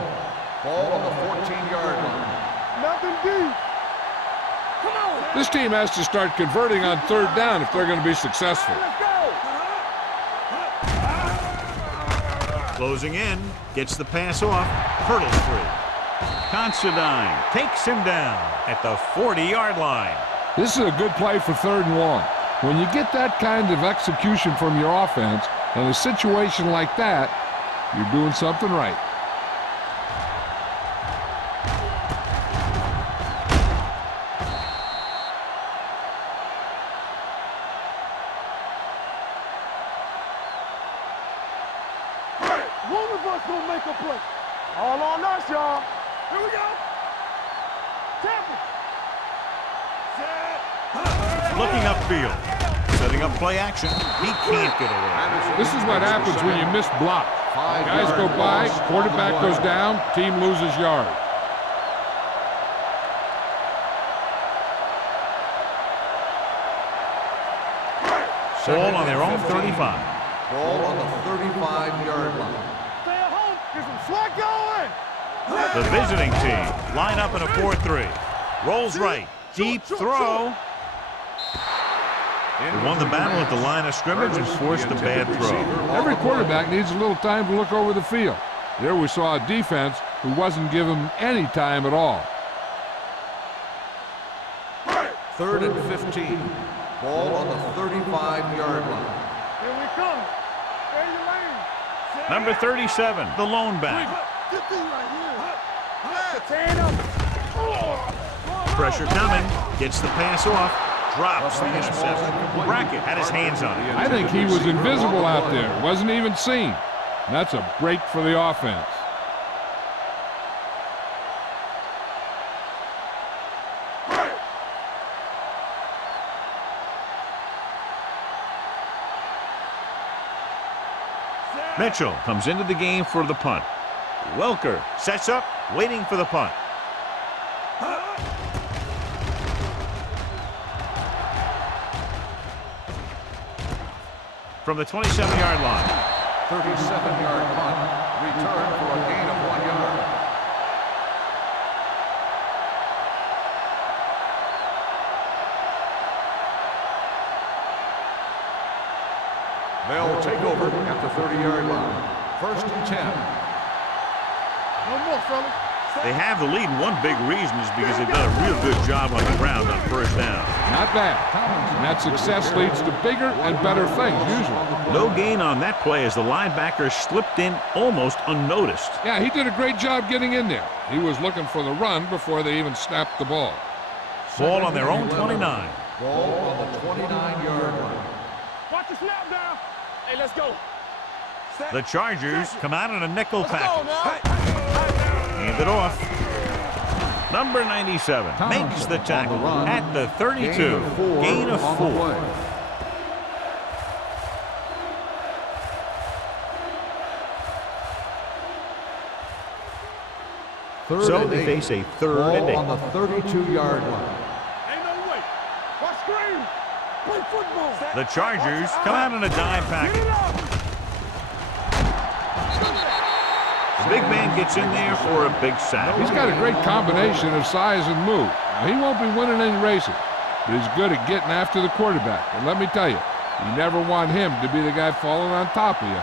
Ball on the 14-yard line. Nothing deep. Come on. This team has to start converting on 3rd down if they're going to be successful. Let's go. Closing in. Gets the pass off. Hurdles free. Considine takes him down at the 40-yard line. This is a good play for 3rd and long. When you get that kind of execution from your offense in a situation like that, you're doing something right. One of us gonna make a play. All on us, y'all. Here we go. Tap it. Looking upfield. Setting up play action. He can't get away. This is what happens when you miss block. Guys go by, quarterback goes down, team loses yard. Ball on their own 35. Ball on the 35-yard line. Stay at home. Get some sweat going. The visiting team line up in a 4-3. Rolls right. Deep throw. They won the battle at the line of scrimmage and forced a bad throw. Every quarterback needs a little time to look over the field. There we saw a defense who wasn't given any time at all. Third and 15. Ball on the 35-yard line. Here we come. Stay in your lane. Number 37, the lone back. Get these right here. Stand up. Pressure coming. Gets the pass off. Drops the interception. Brackett had his hands on it. I think he was invisible out there. Wasn't even seen. And that's a break for the offense. Mitchell comes into the game for the punt. Welker sets up, waiting for the punt. From the 27-yard line. 37-yard punt. Return for a gain of 1 yard. They'll take over at the 30-yard line. First and 10. No more, fellas. They have the lead, and one big reason is because they've done a real good job on the ground on first down. Not bad. And that success leads to bigger and better things, usually. No gain on that play as the linebacker slipped in almost unnoticed. Yeah, he did a great job getting in there. He was looking for the run before they even snapped the ball. Ball on their own 29. Ball on the 29-yard line. Watch the snap down. Hey, let's go. The Chargers come out in a nickel package. Hand it off. Number 97 makes the tackle at the 32. Gain of 4. So they face a third and 8. On the 32-yard line. Ain't no way. Watch screen. Play football. The Chargers come out in a dime package. The big man gets in there for a big sack. He's got a great combination of size and move. Now, he won't be winning any races, but he's good at getting after the quarterback. And let me tell you, you never want him to be the guy falling on top of you.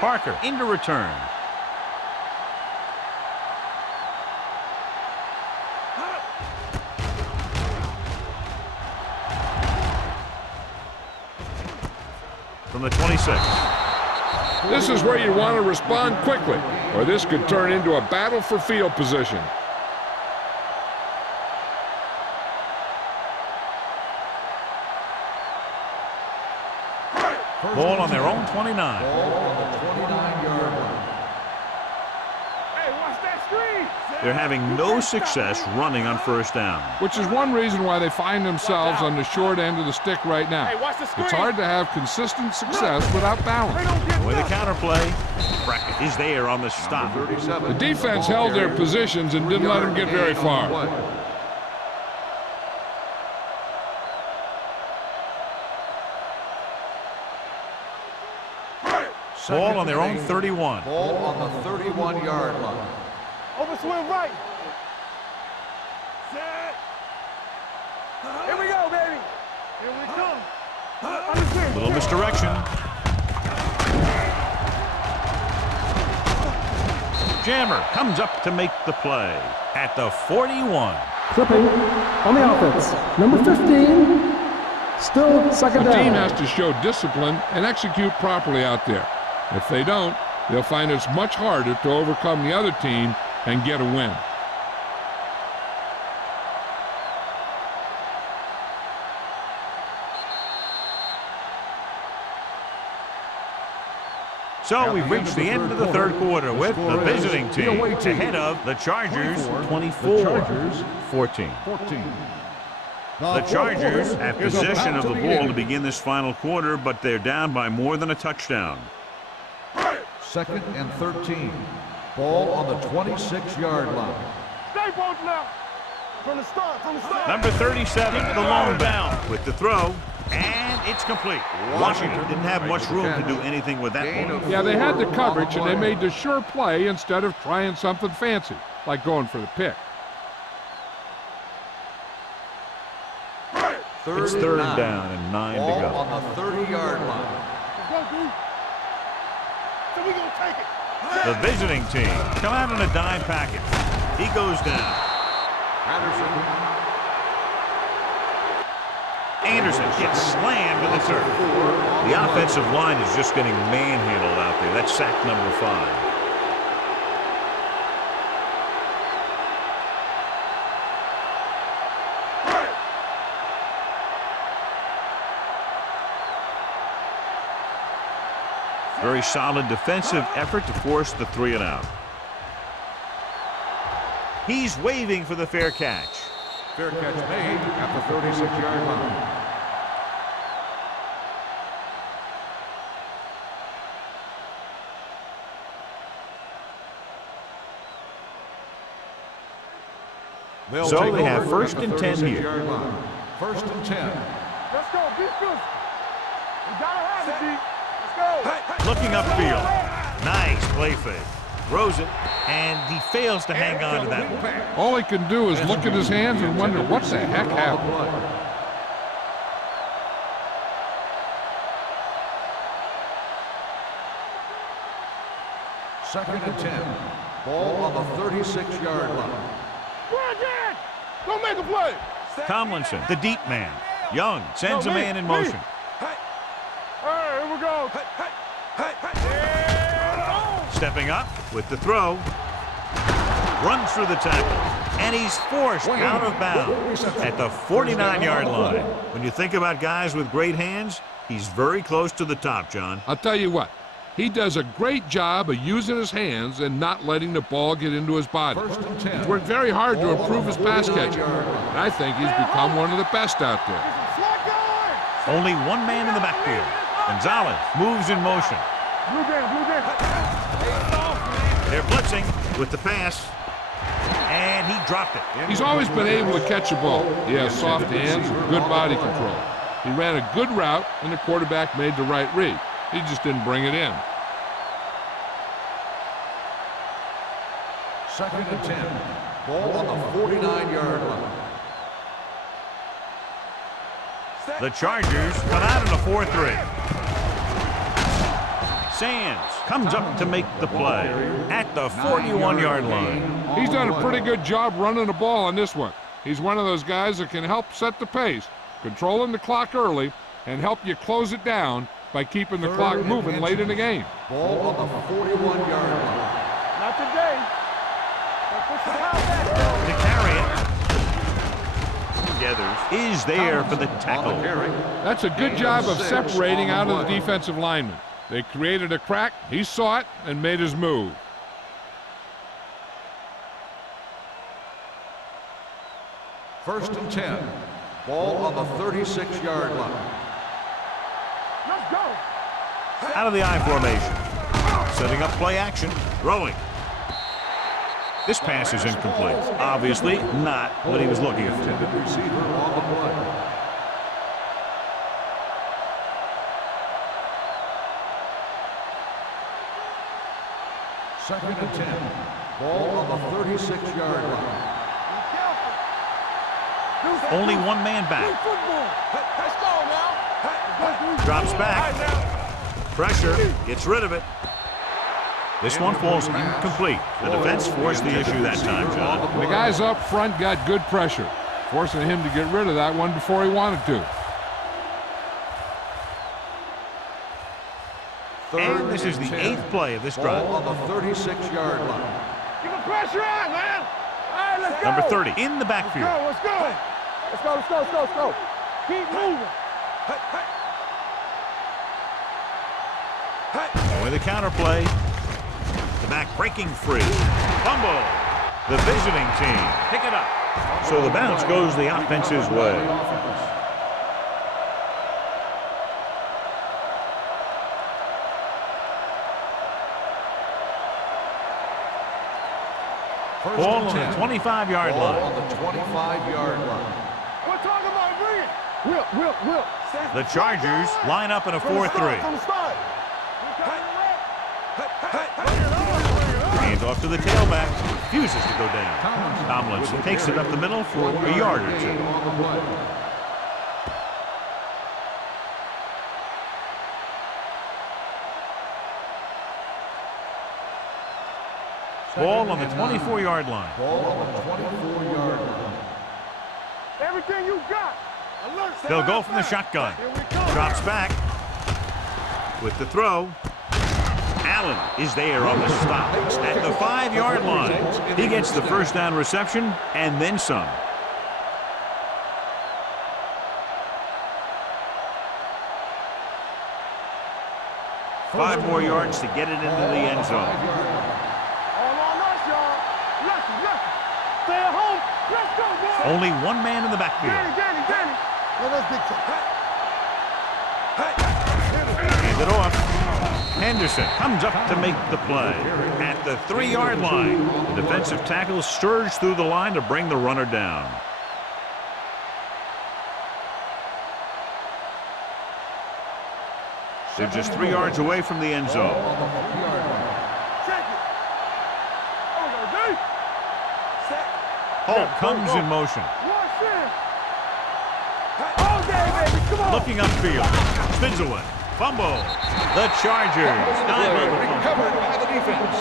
Parker into return. From the 26. This is where you want to respond quickly, or this could turn into a battle for field position. Ball on their own 29. Ball on the 29-yard line. Hey, watch that screen. They're having no success running on first down. Which is one reason why they find themselves on the short end of the stick right now. Hey, watch the screen. It's hard to have consistent success without balance. With a counterplay, Brackett is there on the stop. The defense held their positions and didn't let them get very far. Ball on their own 31. Ball on the 31-yard line. Over swing right. Set. Here we go, baby. Here we come. Little misdirection. Jammer comes up to make the play at the 41. Clipping on the offense. Number 15. Still second The down. team has to show discipline and execute properly out there. If they don't, they'll find it's much harder to overcome the other team and get a win. So we've reached the end of the third quarter with the visiting team ahead of the Chargers 24-14. The Chargers have possession of the ball to begin this final quarter, but they're down by more than a touchdown. Second and 13. Ball on the 26-yard line. Stay both now. From the start, from the start. Number 37, the lone down with the throw, and it's complete. Washington didn't have much room to do anything with that ball. Yeah, they had the coverage, and they made the sure play instead of trying something fancy, like going for the pick. It's third down and 9 to go. On the 30-yard line. Let's go, dude. So we gonna take it. The visiting team come out in a dime package. He goes down. Anderson gets slammed to the turf. The offensive line is just getting manhandled out there. That's sack number 5. Very solid defensive effort to force the 3 and out. He's waving for the fair catch. Fair catch made at the 36-yard line. So they have first and 10 here. First and 10. Let's go. Be good. We gotta have it, D. Let's go. Looking upfield. Nice play fake. Throws it, and he fails to hang on to that one. All he can do is look at his hands and wonder what the heck happened. Second and 10. Ball on the 36-yard line. Bridget! Don't make a play. Tomlinson, the deep man. Young sends a man in motion. All right, here we go. Stepping up with the throw. Runs through the tackle. And he's forced out of bounds at the 49-yard line. When you think about guys with great hands, he's very close to the top, John. I'll tell you what, he does a great job of using his hands and not letting the ball get into his body. He's worked very hard to improve his pass catching, and I think he's become one of the best out there. Only one man in the backfield. Gonzalez moves in motion. Blue down. They're blitzing with the pass, and he dropped it. He's always been able to catch a ball. He has soft hands and good body control. He ran a good route, and the quarterback made the right read. He just didn't bring it in. Second and 10. Ball on the 49-yard line. The Chargers come out in a 4-3. Sands comes up to make the play at the 41-yard line. He's done a pretty good job running the ball on this one. He's one of those guys that can help set the pace, controlling the clock early, and help you close it down by keeping the clock moving late in the game. Ball on the 41-yard line. Not today. To carry it. Gathers is there for the tackle. That's a good job of separating out of the defensive lineman. They created a crack, he saw it, and made his move. First and 10. Ball on the 36-yard line. Let's go. Out of the I formation. Setting up play action. Throwing. This pass is incomplete. Obviously not what he was looking for. Intended receiver on the play. Second and 10. Ball on the 36-yard line. Only one man back. Let's go now. Drops back. Pressure. Gets rid of it. This one falls incomplete. The defense forced the issue that time, John. The guys up front got good pressure, forcing him to get rid of that one before he wanted to. And this is the 8th play of this drive. Ball on the 36-yard line. Keep the pressure on, man. All right, let's go. Number 30 in the backfield. Let's go. Let's go. Let's go. Let's go. Let's go. Keep moving. With the counter play. The back breaking free. Fumble. The visiting team pick it up. So the bounce goes the offense's way. Ball on the 25-yard line. Ball on the 25-yard line. We're talking about bringing. Will. The Chargers line up in a 4-3. From the start. Hands off to the tailback. Refuses to go down. Tomlinson takes it up the middle for a yard or two. Ball on the 24-yard line. Ball on the 24-yard line. Everything you got. Alert, They'll go from the shotgun. Here we go. Drops back with the throw. Allen is there on the stop at the 5-yard line. He gets the first down reception and then some. Five more yards to get it into the end zone. All on us, y'all. Lucky. Stay at home. Let's go, boys. Only one man in the backfield. Danny. Let us big Hand it off. Henderson comes up to make the play at the 3-yard line. The defensive tackle surged through the line to bring the runner down. They're just 3 yards away from the end zone. check it. Oh, D. Set. Holt comes in motion. Watch this. All day, baby. Come on. Looking upfield. Spins away. Fumble. The Chargers. Recovered by the defense.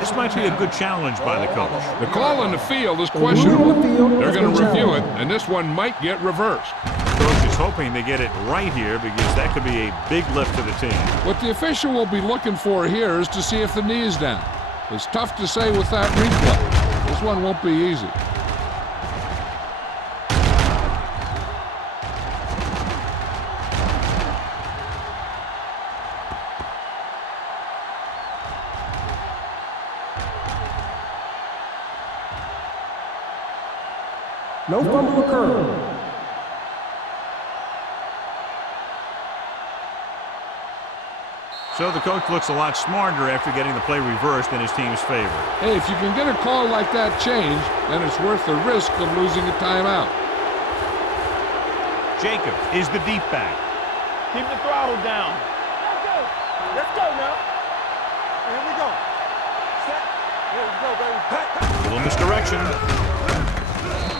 This might be a good challenge by the coach. The call on the field is questionable. They're going to review it, and this one might get reversed. The coach is hoping they get it right here because that could be a big lift to the team. What the official will be looking for here is to see if the knee is down. It's tough to say with that replay. This one won't be easy. No fumble occurred. So the coach looks a lot smarter after getting the play reversed in his team's favor. Hey, if you can get a call like that changed, then it's worth the risk of losing a timeout. Jacob is the deep back. Keep the throttle down. Let's go now. Here we go. Set. Here we go, baby. Little misdirection.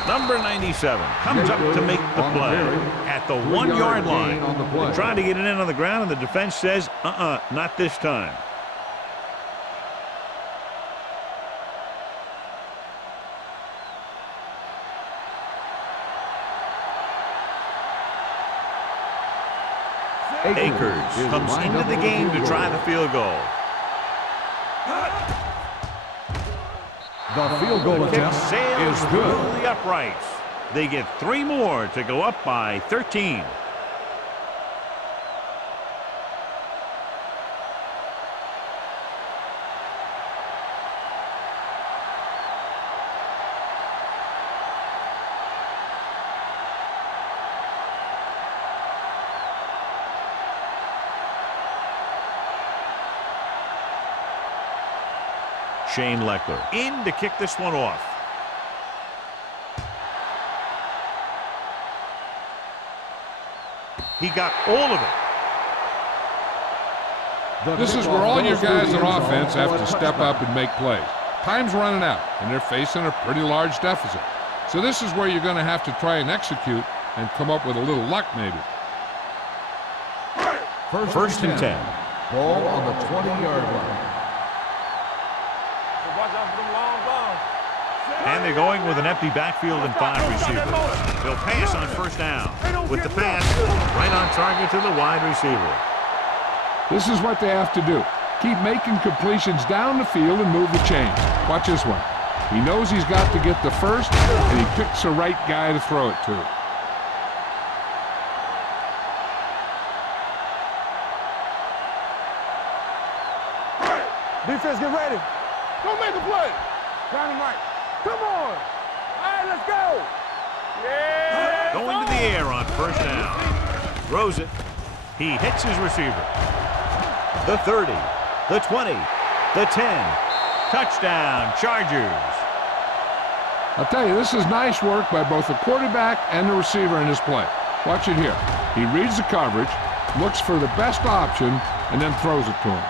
Number 97 comes up to make the play at the 1-yard line. They're trying to get it in on the ground, and the defense says, not this time. Akers comes into the game to try the field goal. The field goal The kick attempt sails is through good. the uprights. They get 3 more to go up by 13. Shane Leckler in to kick this one off. He got all of it. This is where all your guys on offense have to step up and make plays. Time's running out, and they're facing a pretty large deficit. So this is where you're going to have to try and execute and come up with a little luck, maybe. First and 10. Ball on the 20-yard line. Watch out for them long balls. And they're going with an empty backfield and 5 receivers. They'll pass on first down. With the pass, right on target to the wide receiver. This is what they have to do. Keep making completions down the field and move the chains. Watch this one. He knows he's got to get the first, and he picks the right guy to throw it to. Defense, get ready. Go make a play. Dynamite. Come on. All right, let's go. Yeah. Going to the air on first down. Throws it. He hits his receiver. The 30, the 20, the 10. Touchdown, Chargers. I'll tell you, this is nice work by both the quarterback and the receiver in this play. Watch it here. He reads the coverage, looks for the best option, and then throws it to him.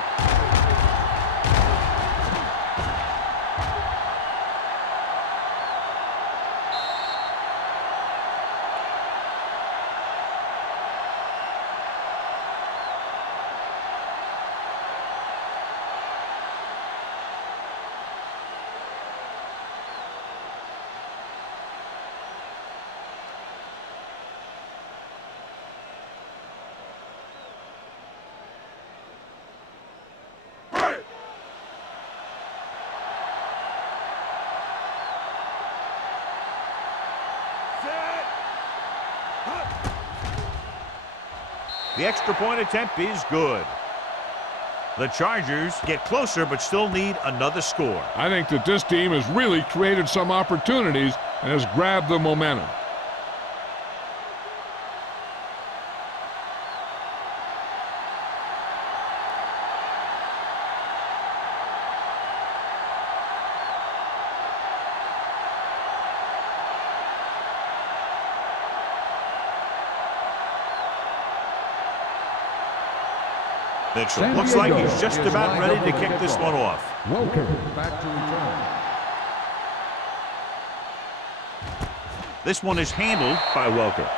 The extra point attempt is good. The Chargers get closer but still need another score. I think that this team has really created some opportunities and has grabbed the momentum. Mitchell looks like he's just about ready to kick this one off. Welcome back to return. This one is handled by Welker.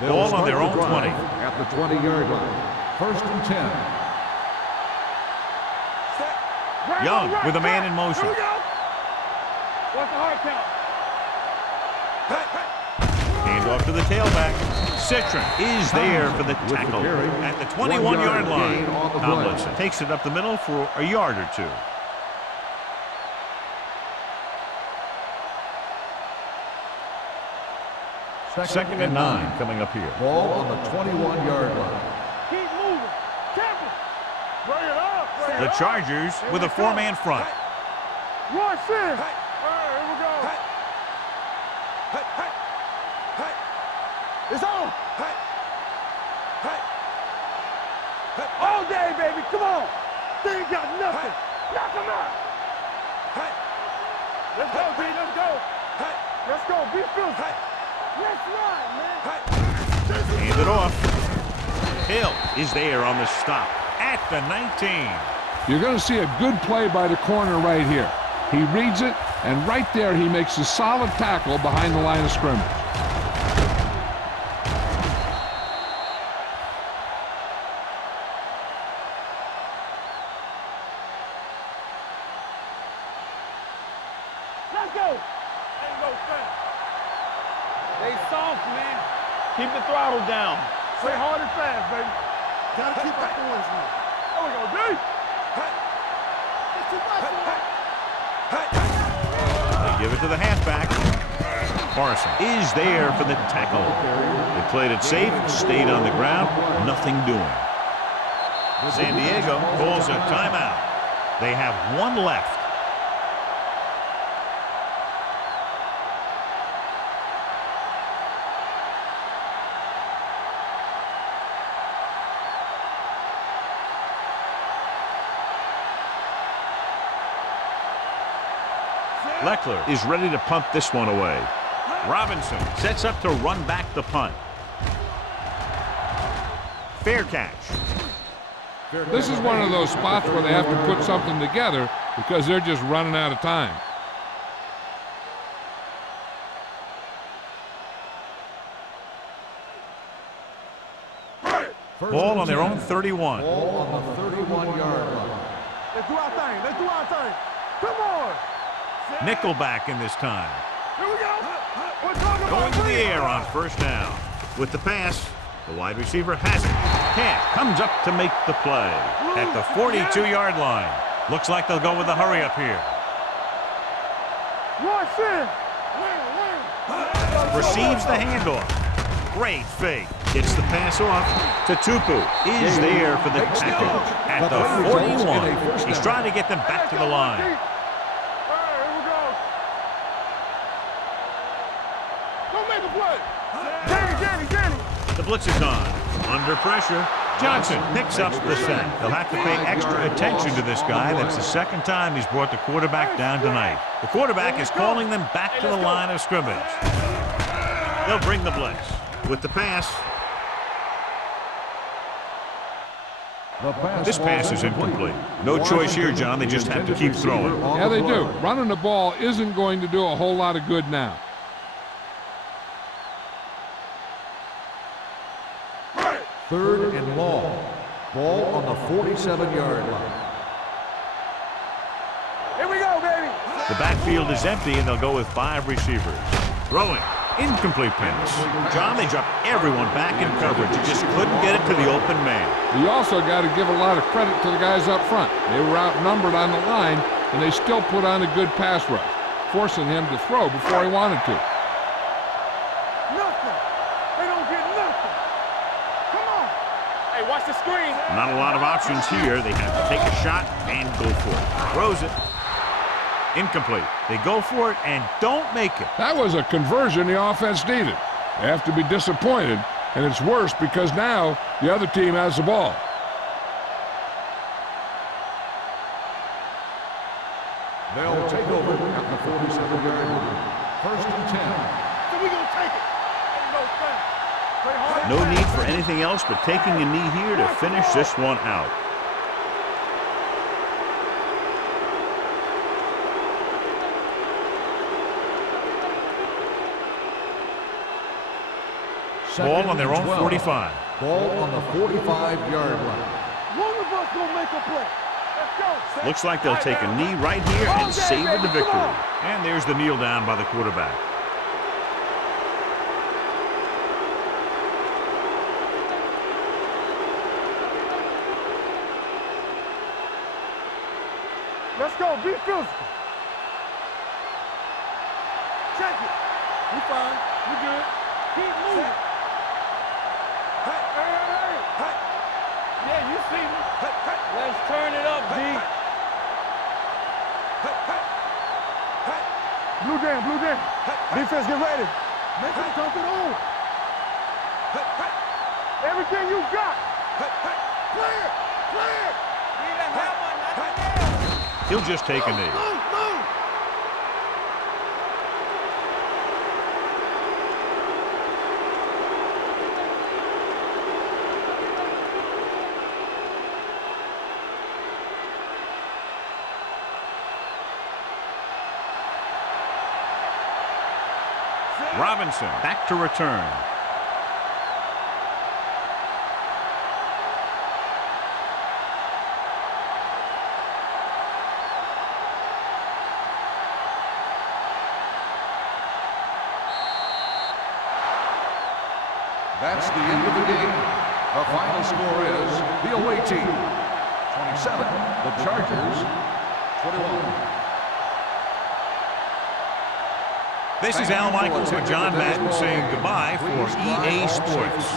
Ball on their own 20. At the 20-yard line. First and 10. Young with a man in motion. Here we go. What's the hard count? Hand off to the tailback. Citron is there for the tackle at the 21-yard line. Tomlinson takes it up the middle for a yard or two. Second and 9 coming up here. Ball on the 21-yard line. Keep moving. Tackle. Bring it up. The Chargers with a four-man front. Rush in. All right, here we go. It's on. All day, baby. Come on. They ain't got nothing. Knock them out. Let's go, B. Let's go. Let's go. Be filthy. Let's ride, man. Hand it off. Hill is there on the stop at the 19. You're going to see a good play by the corner right here. He reads it, and right there he makes a solid tackle behind the line of scrimmage. Let's go. Ain't no fast. They soft, man. Keep the throttle down. Stay hard and fast, baby. Gotta keep our points in. There we go, D. They give it to the halfback. Parson is there for the tackle. They played it safe, stayed on the ground, nothing doing. San Diego calls a timeout. They have one left. Leckler is ready to punt this one away. Robinson sets up to run back the punt. Fair catch. This is one of those spots where they have to put something together because they're just running out of time. Ball on their own 31. Ball on the 31-yard line. Let's do our thing. Let's do our thing. Come on. Nickelback in this time. Here we go. We're talking Going about to the air on first down. With the pass, the wide receiver has it. Camp comes up to make the play at the 42-yard line. Looks like they'll go with a hurry up here. Rush in. Receives the handoff. Great fake. Gets the pass off to Tupu. Is there for the tackle at the 41. He's trying to get them back to the line. The blitz is on. Under pressure. Johnson picks up the sack. They'll have to pay extra attention to this guy. That's the second time he's brought the quarterback down tonight. The quarterback is calling them back to the line of scrimmage. They'll bring the blitz. With the pass. This pass is incomplete. No choice here, John. They just have to keep throwing. Yeah, they do. Running the ball isn't going to do a whole lot of good now. Third and long. Ball on the 47-yard line. Here we go, baby. The backfield is empty, and they'll go with 5 receivers. Throwing. Incomplete pass. John, they dropped everyone back in coverage. You just couldn't get it to the open man. You also got to give a lot of credit to the guys up front. They were outnumbered on the line, and they still put on a good pass rush, forcing him to throw before he wanted to. Nothing. They don't get nothing. Come on. Hey, watch the screen. Not a lot of options here. They have to take a shot and go for it. Throws it. Incomplete. They go for it and don't make it. That was a conversion the offense needed. They have to be disappointed, and it's worse because now the other team has the ball. They'll take over at the 47-yard line. 1st and 10. So we gonna take it. Ain't no thing. Play hard. No need for anything else but taking a knee here to finish this one out. Ball on their own 45. Ball on the 45-yard line. One of us gonna make a play. Let's go. Looks like they'll take a knee right here and savor the victory. And there's the kneel down by the quarterback. Let's go. Be physical. Check it. We fine. We good. Keep moving. Hey. Yeah, you see me. Let's turn it up, D. Blue jam. Defense, get ready. Make them dump it on. Everything you got. Clear. We didn't have one, nothing. He'll just take a knee. Move. Robinson back to return. That's the end of the game. The final score is the away team 27, the Chargers 21. This is Al Michaels and John Madden saying goodbye for EA Sports.